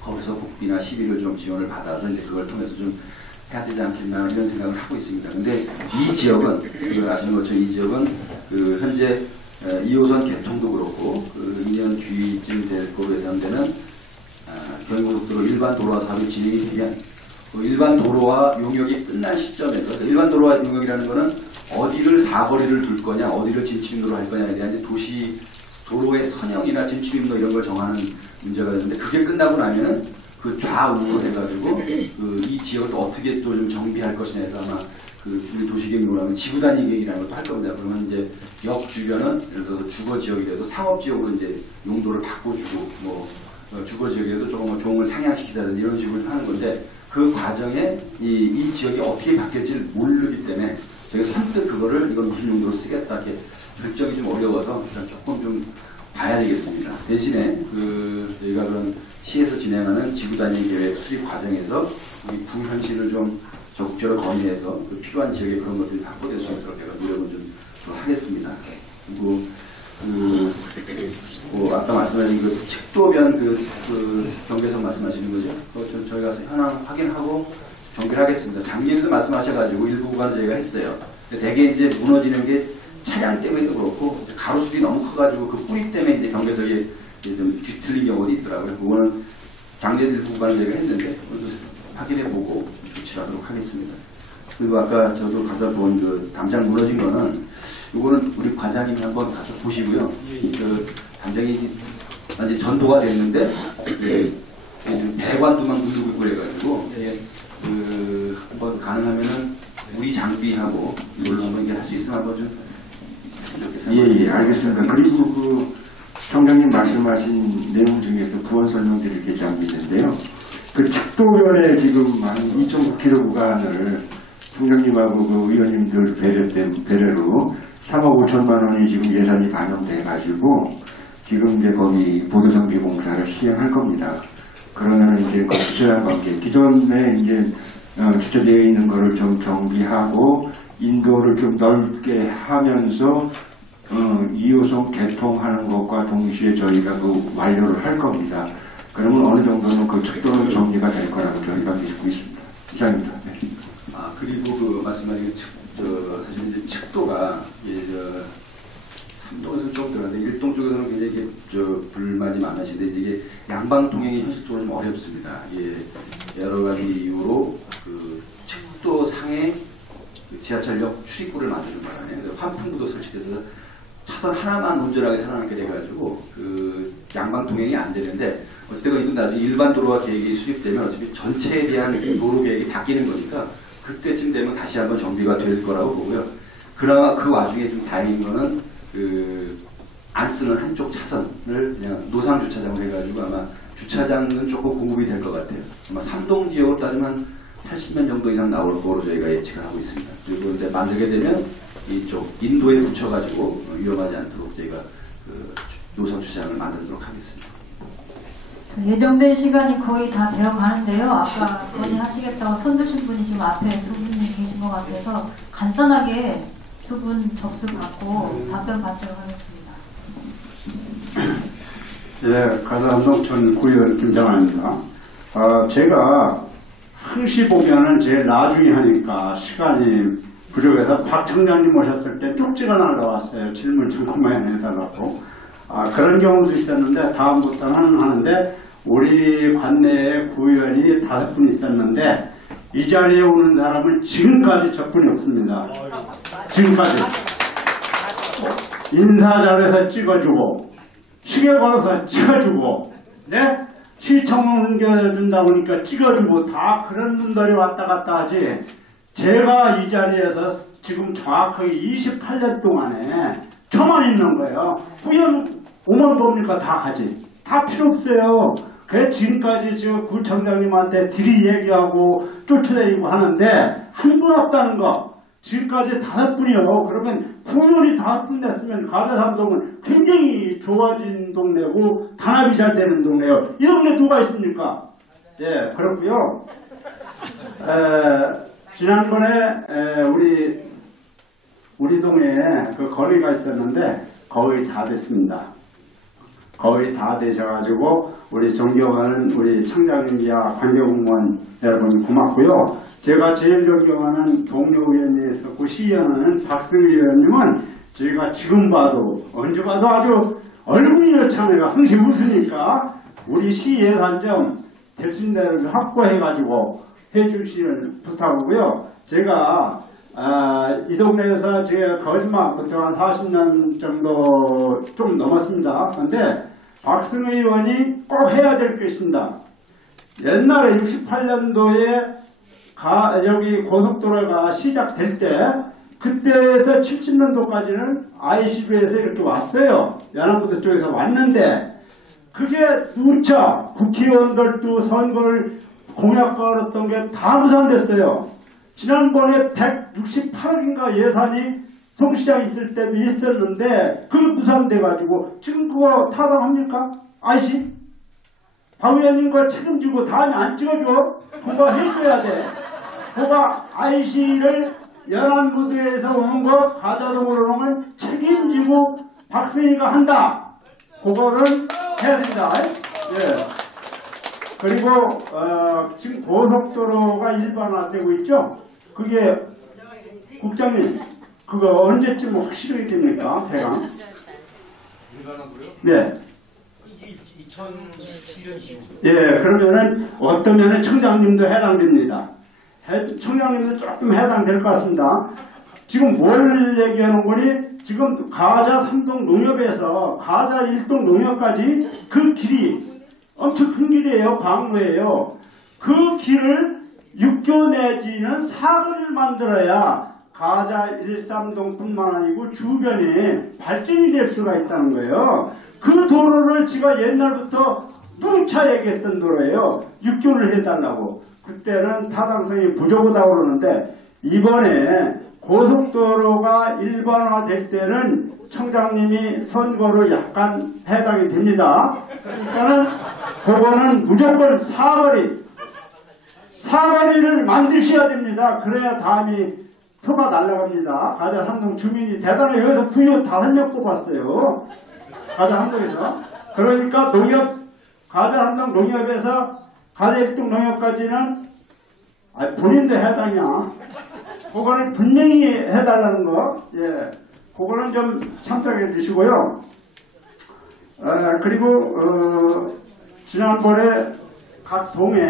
거기서 국비나 시비를 좀 지원을 받아서 이제 그걸 통해서 좀 해야 되지 않겠나 이런 생각을 하고 있습니다. 근데 이 지역은 아시는 것처럼 이 지역은 현재 2호선 개통도 그렇고 2년 뒤쯤 될 거로 예상되는 경인고속도로 일반 도로화 사업이 진행이 되면 일반 도로와 용역이 끝난 시점에서 일반 도로와 용역이라는 거는 어디를 사거리를 둘 거냐 어디를 진출입로로 할 거냐에 대한 이제 도로의 선형이나 진출입로 이런 걸 정하는 문제가 있는데 그게 끝나고 나면은 그 좌우로 해가지고 이 지역을 또 어떻게 또 좀 정비할 것이냐 해서 아마 우리 도시계획으로 하면 지구단위 계획이라는 것도 할 겁니다. 그러면 이제 역 주변은 예를 들어서 주거 지역이라도 상업 지역으로 이제 용도를 바꿔주고 뭐 주거 지역이라도 조금 뭐 조응을 상향시키다든지 이런 식으로 하는 건데 그 과정에 이 지역이 어떻게 바뀔지를 모르기 때문에 저희가 선뜻 그거를 이건 무슨 용도로 쓰겠다 이렇게 결정이 좀 어려워서 일단 조금 좀 봐야 되겠습니다. 대신에 저희가 그런 시에서 진행하는 지구단위 계획 수립 과정에서 우리 구 현실을 좀 적극적으로 건의해서 필요한 지역에 그런 것들이 확보될 수 있도록 제가 노력을 좀 하겠습니다. 그리고 아까 말씀하신 측도변 경계선 말씀하시는 거죠? 저희가 현황 확인하고 정비를 하겠습니다. 작년에도 말씀하셔가지고 일부 구간을 저희가 했어요. 대개 이제 무너지는 게 차량 때문에도 그렇고 가로수이 너무 커가지고 그 뿌리 때문에 이제 경계석이 좀 뒤틀린 경우도 있더라고요. 그거는 작년 일부 구간을 저희가 했는데 확인해보고 조치하도록 하겠습니다. 그리고 아까 저도 가서 본 그 담장 무너진 거는 이거는 우리 관장님이 한번 가서 보시고요. 그 담장이 이제 전도가 됐는데 배관도만 굴르고 있고 그래가지고 그 한번 가능하면은 우리 장비하고 이걸로 한번 할 수 있으면 한번 좀 예, 알겠습니다. 그리고 그 청장님 말씀하신 내용 중에서 부원 설명드릴 게 좀 있는데요. 그 측도면에 지금 한 2.9km 구간을 청장님하고 그 의원님들 배려로 3억 5천만 원이 지금 예산이 반영돼가지고 지금 이제 거기 보도정비 공사를 시행할 겁니다. 그러면은 이제 그 주차장 관계 기존에 이제 주차되어 있는 거를 좀 정비하고 인도를 좀 넓게 하면서 2호선 개통하는 것과 동시에 저희가 그 완료를 할 겁니다. 그러면 어느 정도는 그 측도는 정리가 될 거라고 저희가 믿고 있습니다. 이상입니다. 네. 아 그리고 그 말씀하신 사실 이제 측도가 삼동에서는 좀 들어갔는데 일동 쪽에서는 굉장히 불만이 많으신데 이게 양방 통행이 현실적으로 좀 어렵습니다. 여러 가지 이유로 그 측도 상에 그 지하철역 출입구를 만드는 바람에 환풍구도 설치돼서 차선 하나만 운전하게 살아남게 돼가지고 그 양방 통행이 안 되는데 어쨌든 이건 나중에 일반 도로화 계획이 수립되면 어차피 전체에 대한 도로 계획이 바뀌는 거니까 그때쯤 되면 다시 한번 정비가 될 거라고 보고요. 그나마 그 와중에 좀 다행인 거는 안 쓰는 한쪽 차선을 그냥 노상 주차장으로 해가지고 아마 주차장은 조금 공급이 될 것 같아요. 아마 삼동 지역으로 따지면 80명 정도 이상 나올 거로 저희가 예측을 하고 있습니다. 그리고 이제 만들게 되면 이쪽 인도에 붙여가지고 위험하지 않도록 저희가 그 노상 주차장을 만들도록 하겠습니다. 예정된 시간이 거의 다 되어 가는데요. 아까 건의하시겠다고 손드신 분이 지금 앞에 두 분이 계신 것 같아서 간단하게 두 분 접수 받고 답변 받도록 하겠습니다. 예, 가사삼동천 구의원 김장환입니다. 제가 항시 보면은 제일 나중에 하니까 시간이 부족해서 박 청장님 오셨을 때 쪽지가 날라왔어요. 질문 잠깐만 해달라고. 그런 경우도 있었는데 다음부터는 하는데 우리 관내에 구의원이 5분 있었는데 이 자리에 오는 사람은 지금까지 적분이 없습니다. 지금까지. 인사 잘해서 찍어주고 시계 걸어서 찍어주고 네? 시청 옮겨준다 보니까 찍어주고 다 그런 분들이 왔다 갔다 하지 제가 이 자리에서 지금 정확하게 28년 동안에 저만 있는 거예요. 후연 오면 뭡니까 다 가지. 다 필요 없어요. 그 지금까지 지금 구청장님한테 들이 얘기하고 쫓아다니고 하는데 한 분 없다는 거. 지금까지 5분이요. 그러면 구원이 5분 됐으면 가사삼동은 굉장히 좋아진 동네고 단합이 잘 되는 동네예요. 이 동네 누가 있습니까? 예, 그렇고요. 지난번에 우리 동네에 그 거리가 있었는데 거의 다 됐습니다. 거의 다 되셔가지고 우리 존경하는 우리 청장님이야 관계공무원 여러분 고맙고요. 제가 제일 존경하는 동료 의원이 있었고 시의원은 박승희 의원님은 제가 지금 봐도 언제 봐도 아주 얼굴이 여차네가 항상 웃으니까 우리 시 예산 좀 될수 대로 확보해가지고 해주시는 부탁하고요. 제가 이 동네에서 제가 거짓말부터 한 40년 정도 좀 넘었습니다. 그런데 박승희 의원이 꼭 해야 될 게 있습니다. 옛날에 68년도에 여기 고속도로가 시작될 때 그때에서 70년도까지는 ICB에서 이렇게 왔어요. 연안부도 쪽에서 왔는데 그게 누차 국회의원들도 선거를 공약 걸었던 게 다 무산됐어요. 지난번에 168억인가 예산이 송시장 있을 때 있었는데 그게 무산돼가지고 지금 그거 타당합니까? IC? 박 의원님 거 책임지고 다음에 안 찍어줘? 그거 해줘야 돼. 그거 IC를 연안부두에서 오는 거 가자동으로 오면 책임지고 박승희가 한다. 그거를 해야 됩니다. 예. 그리고 지금 고속도로가 일반화되고 있죠. 그게 국장님 그거 언제쯤 확실하게 됩니까? 대강? 네. 2017년 이후. 예, 그러면은 어떤 면에 청장님도 해당됩니다. 청장님도 조금 해당될 것 같습니다. 지금 뭘 얘기하는 거니? 지금 가자 3동 농협에서 가자 1동 농협까지 그 길이 엄청 큰 길이에요. 방로예요. 그 길을 6교 내지는 사거리를 만들어야 가자 1, 3동 뿐만 아니고 주변에 발전이 될 수가 있다는 거예요. 그 도로를 제가 옛날부터 누차 얘기했던 도로예요. 6교를 해달라고. 그때는 타당성이 부족하다고 그러는데 이번에 고속도로가 일반화될 때는 청장님이 선거로 약간 해당이 됩니다. 그러니까는 그거는 무조건 사거리를 만드셔야 됩니다. 그래야 다음이 표가 날아갑니다. 가자 3동 주민이 대단히 여기서 부여 5명 뽑았어요. 가자 3동에서. 그러니까 가자 3동 농협에서 가자 1동 농협까지는 본인도 해당이야. 그거는 분명히 해달라는 거. 예. 그거는 좀 참작해 주시고요. 그리고 지난번에 각 동에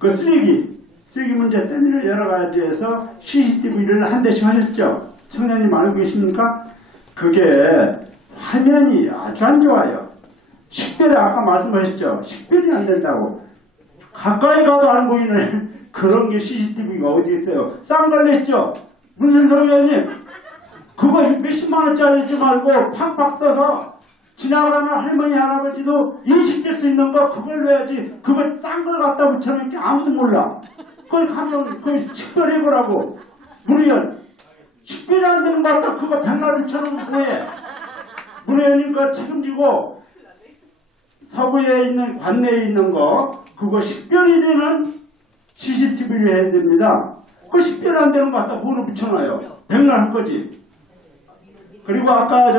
그 쓰레기 문제 때문에 여러 가지에서 CCTV를 한 대씩 하셨죠. 청장님 알고 계십니까? 그게 화면이 아주 안 좋아요. 식별이 아까 말씀하셨죠. 식별이 안 된다고. 가까이 가도 안 보이는 그런 게 CCTV가 어디 있어요. 쌍달렸죠. 문선성 의원님 그거 몇십만 원짜리지 말고 팍팍 써서 지나가는 할머니 할아버지도 인식될 수 있는 거 그걸로 해야지. 그걸 딴 걸 갖다 붙여놓은 게 아무도 몰라. 그걸 가면 그걸 식별해보라고. 문 의원 식별이 안 되는 거 갖다 그거 백날 붙여놓으면 뭐해. 문 의원님 그거 책임지고 서구에 있는 관내에 있는 거 그거 식별이 되는 CCTV를 해야 됩니다. 그거 식별 안 되는 거 갖다 뭐로 붙여놔요. 백날 할 거지. 그리고 아까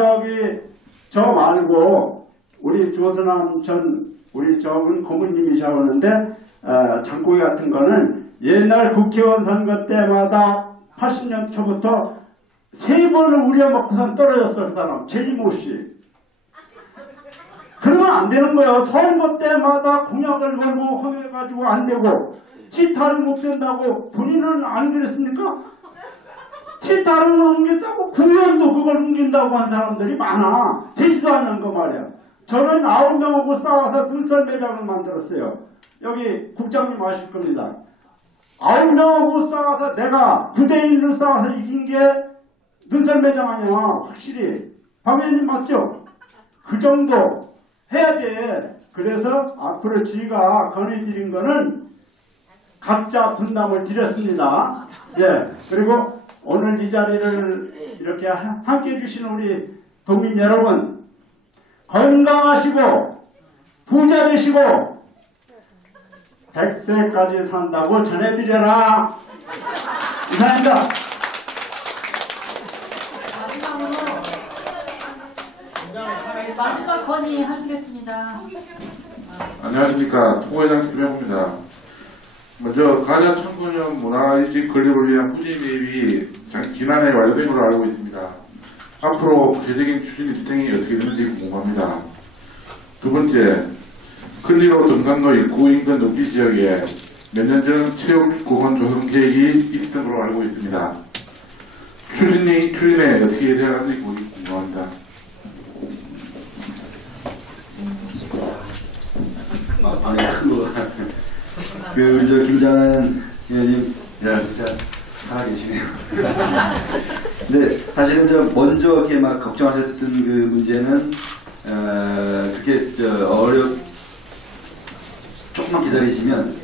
저 말고 우리 조선암 우리 저분 고문님이셔오는데 장고기 같은 거는 옛날 국회의원 선거 때마다 80년 초부터 3번을 우려먹고선 떨어졌어. 그 사람 제지모 씨. 그러면 안 되는 거예요. 선거 때마다 공약을 걸고 허해가지고 안 되고 치타를 못 된다고 본인은 안 그랬습니까? 치타를 옮긴다고 국회의원도 그걸 옮긴다고 한 사람들이 많아. 되지도 않는 거 말이야. 저는 9명하고 싸워서 눈썰 매장을 만들었어요. 여기 국장님 아실 겁니다. 9명하고 싸워서 내가 9대1로 싸워서 이긴 게 눈썰 매장 아니야. 확실히. 박 의원님 맞죠? 그 정도 해야 돼. 그래서 앞으로 지가 건의드린 거는 각자 분담을 드렸습니다. 예. 그리고 오늘 이 자리를 이렇게 함께 해주시는 우리 도민 여러분, 건강하시고 부자 되시고 100세까지 산다고 전해드려라. 이상입니다. 마지막 건의하시겠습니다. 안녕하십니까. 통화회장 김영호입니다. 먼저 가자 청소년 문화유지 건립을 위한 후진 매입이 지난해 완료된 걸로 알고 있습니다. 앞으로 구체적인 추진 일정이 어떻게 되는지 궁금합니다. 두 번째, 클리로 등산로 입구 인근 녹지 지역에 몇 년 전 체육공원 조성 계획이 있었던 걸로 알고 있습니다. 추진에 어떻게 대응하는지 궁금합니다. 저 김장은 의원님, 진짜 살아계시네요. 근데 사실은 먼저 이렇게 막 걱정하셨던 그 문제는 그렇게 조금만 기다리시면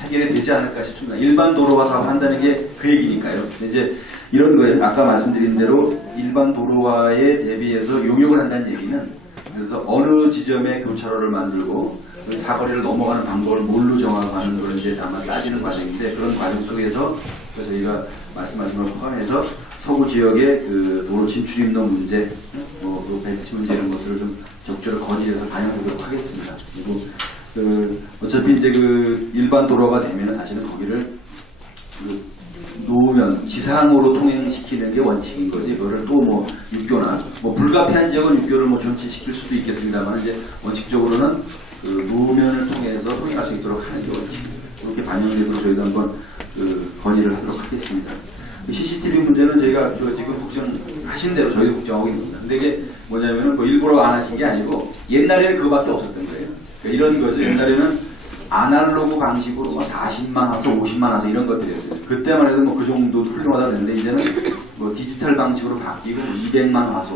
해결이 되지 않을까 싶습니다. 일반 도로화 사업 한다는 게 그 얘기니까요. 이제 이런 거예요. 아까 말씀드린 대로 일반 도로화에 대비해서 용역을 한다는 얘기는 그래서 어느 지점에 교차로를 만들고 사거리를 넘어가는 방법을 뭘로 정하는 걸 이제 아마 따지는 과정인데 그런 과정 속에서 저희가 말씀하신 걸 포함해서 서구 지역의 그 도로 진출 인도 문제, 그 배치 문제 이런 것들을 좀 적절히 건의해서 반영하도록 하겠습니다. 그리고 어차피 이제 그 일반 도로가 되면 사실은 거기를 놓으면 지상으로 통행시키는 게 원칙인 거지. 그거를 또 뭐 육교나 뭐 불가피한 지역은 육교를 뭐 존치시킬 수도 있겠습니다만 이제 원칙적으로는 그 노면을 통해서 통행할 수 있도록 하는 게 원칙. 그렇게 반영되도록 저희도 한번 건의를 하도록 하겠습니다. CCTV 문제는 저희가 지금 걱정하신 대로 저희도 걱정하고 있습니다. 근데 이게 뭐냐면은 뭐 일부러 안 하신 게 아니고 옛날에는 그거밖에 없었던 거예요. 그러니까 이런 거죠. 옛날에는 아날로그 방식으로 뭐 40만 화소, 50만 화소 이런 것들이었어요. 그때만 해도 뭐 그 정도도 훌륭하다 그랬는데 이제는 뭐 디지털 방식으로 바뀌고 뭐 200만 화소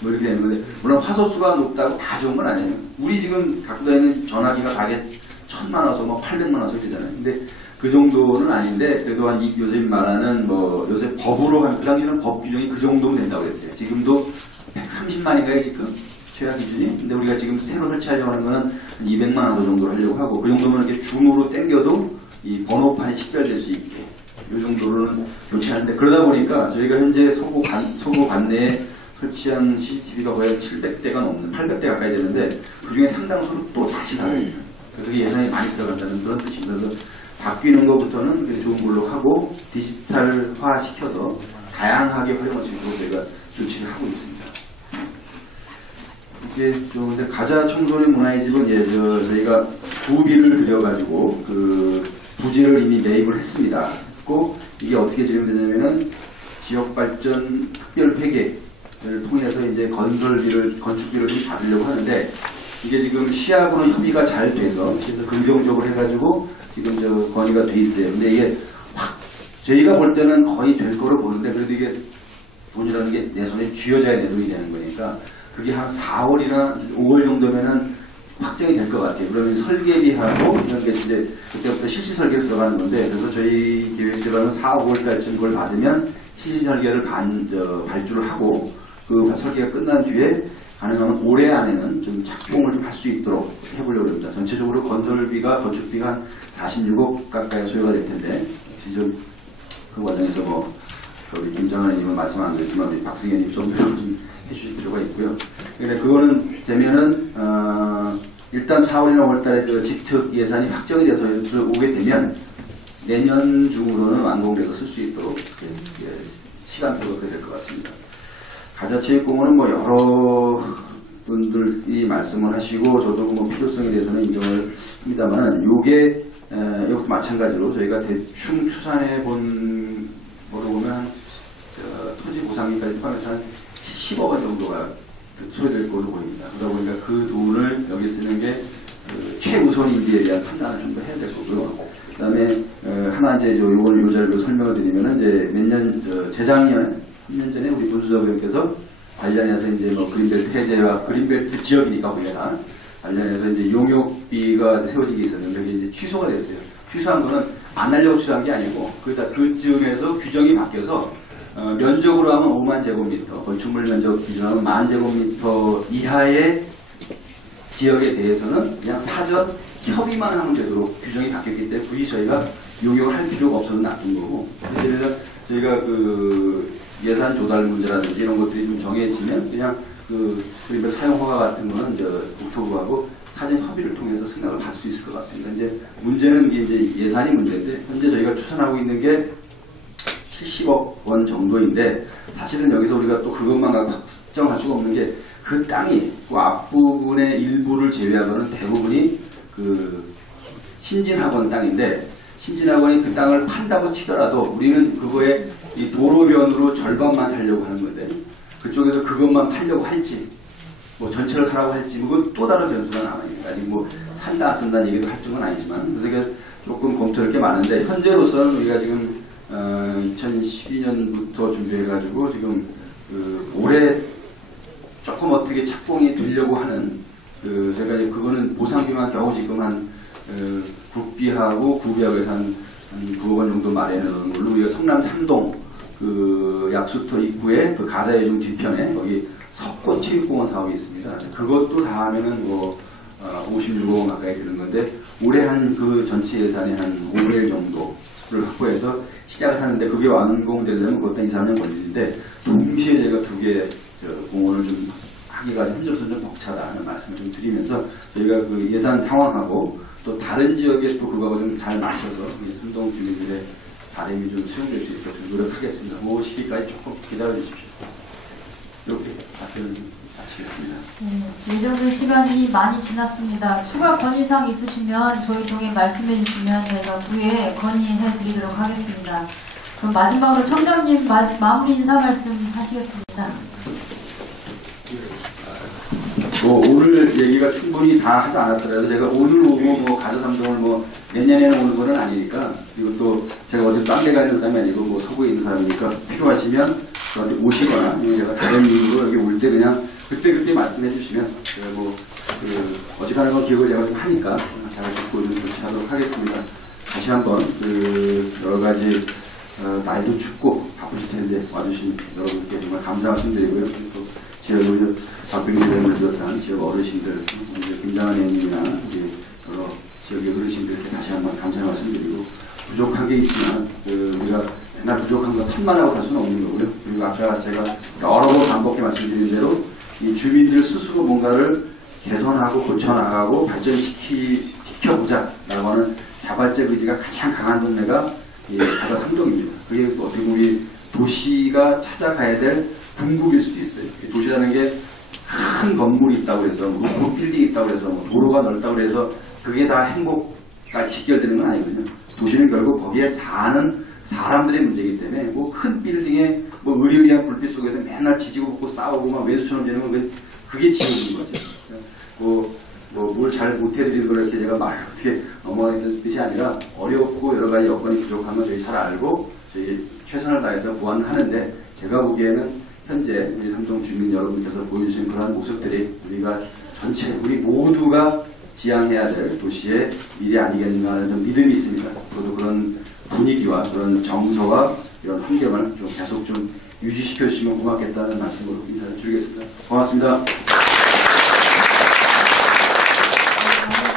뭐 이렇게 되는 건데 물론 화소 수가 높다고 다 좋은 건 아니에요. 우리 지금 갖고 다니는 전화기가 가게 1000만 화소, 뭐 800만 화소 되잖아요. 근데 그 정도는 아닌데 그래도 한 요즘 말하는 뭐 요새 법으로 한 그 당시에는 법 규정이 그 정도면 된다고 그랬어요. 지금도 130만인가요 지금 최하 기준이? 근데 우리가 지금 새로 설치하려고 하는 거는 한 200만 원 정도로 하려고 하고 그 정도면 이렇게 줌으로 당겨도 이 번호판이 식별될 수 있게 이 정도로는 교체하는데 그러다 보니까 저희가 현재 소고 관내에 설치한 CCTV가 거의 700대가 넘는 800대 가까이 되는데 그 중에 상당수는 또 다시 나가요. 그래서 예산이 많이 들어간다는 그런 뜻입니다. 그래서 바뀌는 것부터는 좋은 걸로 하고 디지털화 시켜서 다양하게 활용할 수 있도록 저희가 조치를 하고 있습니다. 이게 좀 이제 가자 청소년 문화의 집은 저희가 구비를 들여가지고 그 부지를 이미 매입을 했습니다. 꼭 이게 어떻게 진행되냐면은 지역발전 특별회계를 통해서 이제 건축비를 좀 받으려고 하는데 이게 지금 시하고는 협의가 잘 돼서 그래서 긍정적으로 해가지고 지금 건의가 돼 있어요. 근데 이게 저희가 볼 때는 거의 될 거로 보는데 그래도 이게 돈이라는 게 내 손에 쥐어져야 내 돈이 되는 거니까 그게 한 4월이나 5월 정도면은 확정이 될 것 같아요. 그러면 설계비하고 이런 게 이제 그때부터 실시 설계가 들어가는 건데 그래서 저희 계획대로는 4, 5월달쯤 그걸 받으면 실시 설계를 발주를 하고 그 설계가 끝난 뒤에 가능하면 올해 안에는 좀 착공을 좀 할 수 있도록 해보려고 합니다. 전체적으로 건축비가 한 46억 가까이 소요가 될 텐데 지금 그 과정에서 뭐 우리 김장관 의원님은 말씀 안 드렸지만 우리 박승현 의원님 좀 해주실 필요가 있고요. 근데 그거는 되면은 일단 4월이나 5월달에 그 직특 예산이 확정이 돼서 들어오게 되면 내년 중으로는 완공돼서 쓸 수 있도록 시간표가 그렇게 될 것 같습니다. 가자체육공원은 뭐 여러 분들이 말씀을 하시고 저도 뭐 필요성에 대해서는 인정을 합니다만 요게 이것도 마찬가지로 저희가 대충 추산해 본 거로 보면 토지 보상비까지 포함해서 한 10억 원 정도가 소요될 걸로 보입니다. 그러다 보니까 그 돈을 여기 쓰는 게 최우선인지에 대한 판단을 좀 더 해야 될 거고요. 그 다음에 하나 이제 요 자리로 설명을 드리면은 이제 재작년 3년 전에 우리 문수석 의원께서 관련해서 이제 뭐 그린벨트 해제와 그린벨트 지역이니까 거기가 관련해서 이제 용역비가 세워지게 있었는데 그게 이제 취소가 됐어요. 취소한 거는 안 하려고 취소한 게 아니고 그쯤에서 규정이 바뀌어서 면적으로 하면 5만 제곱미터, 건축물 면적 기준하면 10,000 제곱미터 이하의 지역에 대해서는 그냥 사전 협의만 하면 되도록 규정이 바뀌었기 때문에 굳이 저희가 용역을 할 필요가 없어서 놔둔 거고 그래서 저희가 그 예산 조달 문제라든지 이런 것들이 좀 정해지면 그냥 그 사용 허가 같은 거는 이제 국토부하고 사전 협의를 통해서 승낙을 받을 수 있을 것 같습니다. 이제 문제는 이제 예산이 문제인데 현재 저희가 추천하고 있는 게 70억 원 정도인데 사실은 여기서 우리가 또 그것만 갖고 확정할 수가 없는 게 그 땅이 그 앞부분의 일부를 제외하고는 대부분이 그 신진학원 땅인데 신진학원이 그 땅을 판다고 치더라도 우리는 그거에 이 도로변으로 절반만 살려고 하는 건데 그쪽에서 그것만 팔려고 할지 뭐 전체를 사라고 할지 그건 또 다른 변수가 남아있습니다. 아직 뭐 산다 안 쓴다는 얘기도 할 정도는 아니지만 그래서 이게 조금 검토할 게 많은데 현재로서는 우리가 지금 2012년부터 준비해가지고 지금 올해 조금 어떻게 착공이 되려고 하는 제가 이제 그거는 보상비만 겨우 지금 한 국비하고 구비하고 해서 한 9억 원 정도 마련해놓은 걸로 우리가 성남 3동 그 약수터 입구에 그 가자예종 뒤편에 거기 석고체육공원 사업이 있습니다. 그것도 다 하면은 뭐 56억 원 가까이 드는 건데 올해 한 그 전체 예산의 한 5분의 1 정도를 확보해서 시작을 하는데 그게 완공되려면 그것도 2, 3년 걸리는데 동시에 제가 2개 공원을 좀 하기가 현재로서 좀 벅차다는 말씀을 좀 드리면서 저희가 그 예산 상황하고 또 다른 지역에 또 그거하고 좀 잘 맞춰서 우리 삼동 주민들의 바람이 좀 수용될 수 있도록 좀 노력하겠습니다. 그 시기까지 조금 기다려 주십시오. 이렇게 답변을 마치겠습니다. 네, 예정된 시간이 많이 지났습니다. 추가 건의사항 있으시면 저희 쪽에 말씀해 주시면 저희가 후에 건의해 드리도록 하겠습니다. 그럼 마지막으로 청장님 마무리 인사 말씀 하시겠습니다. 오늘 얘기가 충분히 다 하지 않았더라도 제가 오늘 오고 가저 삼동을 내년에는 오는 건 아니니까, 그리고 또 제가 어디 딴 데 가는 사람이 아니고 서구에 있는 사람이니까 필요하시면 저한테 오시거나 제가 다른 이유로 여기 올 때 그냥 그때 말씀해 주시면 제가 어지간한 건 기억을 제가 좀 하니까 잘 듣고 좀 조치하도록 하겠습니다. 다시 한번 여러 가지 날도 춥고 바쁘실 텐데 와주신 여러분께 정말 감사 말씀드리고요. 또 지역의 박병기 의원을 비롯한 지역 어르신들, 김장한 의원님이나 여러 지역의 어르신들께 다시 한번 감사 말씀드리고, 부족한 게 있지만 우리가 맨날 부족한 거 탓만 하고 갈 수는 없는 거고요. 그리고 아까 제가 여러 번 반복해 말씀드린 대로 이 주민들 스스로 뭔가를 개선하고 고쳐나가고 발전시켜보자라고 하는 자발적 의지가 가장 강한 동네가 가저 삼동입니다. 그게 어떻게 보면 우리 도시가 찾아가야 될 궁극일 수도 있어요. 도시라는 게 큰 건물이 있다고 해서, 높은 빌딩이 있다고 해서, 도로가 넓다고 해서 그게 다 행복과 직결되는 건 아니거든요. 도시는 결국 거기에 사는 사람들의 문제이기 때문에 큰 빌딩에 의리의리한 불빛 속에서 맨날 지지고 볶고 싸우고 막 외수처럼 되는 건 그게 지옥인 거죠. 뭘 잘 못해드리는 걸 이렇게 제가 어떻게 넘어가는 뜻이 아니라, 어렵고 여러 가지 여건이 부족한 건 저희 잘 알고 저희 최선을 다해서 보완을 하는데, 제가 보기에는 현재 우리 삼동 주민 여러분께서 보여주신 그러한 모습들이 우리 모두가 지향해야 될 도시의 미래 아니겠는가 하는 좀 믿음이 있습니다. 저도 그런 분위기와 그런 정서와 이런 환경을 좀 계속 좀 유지시켜 주시면 고맙겠다는 말씀으로 인사를 드리겠습니다. 고맙습니다.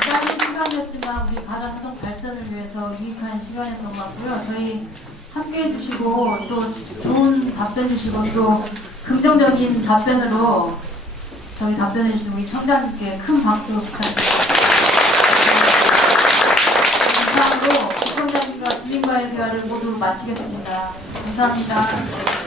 짧은 시간이었지만 우리 가저 삼동 발전을 위해서 유익한 시간이었던 것 같고요. 저희 함께해 주시고 또 좋은 답변 주시고 또 긍정적인 답변으로 저희 답변해 주신 우리 청장님께 큰 박수 부탁드립니다. 이상으로 청장님과 주민과의 대화를 모두 마치겠습니다. 감사합니다.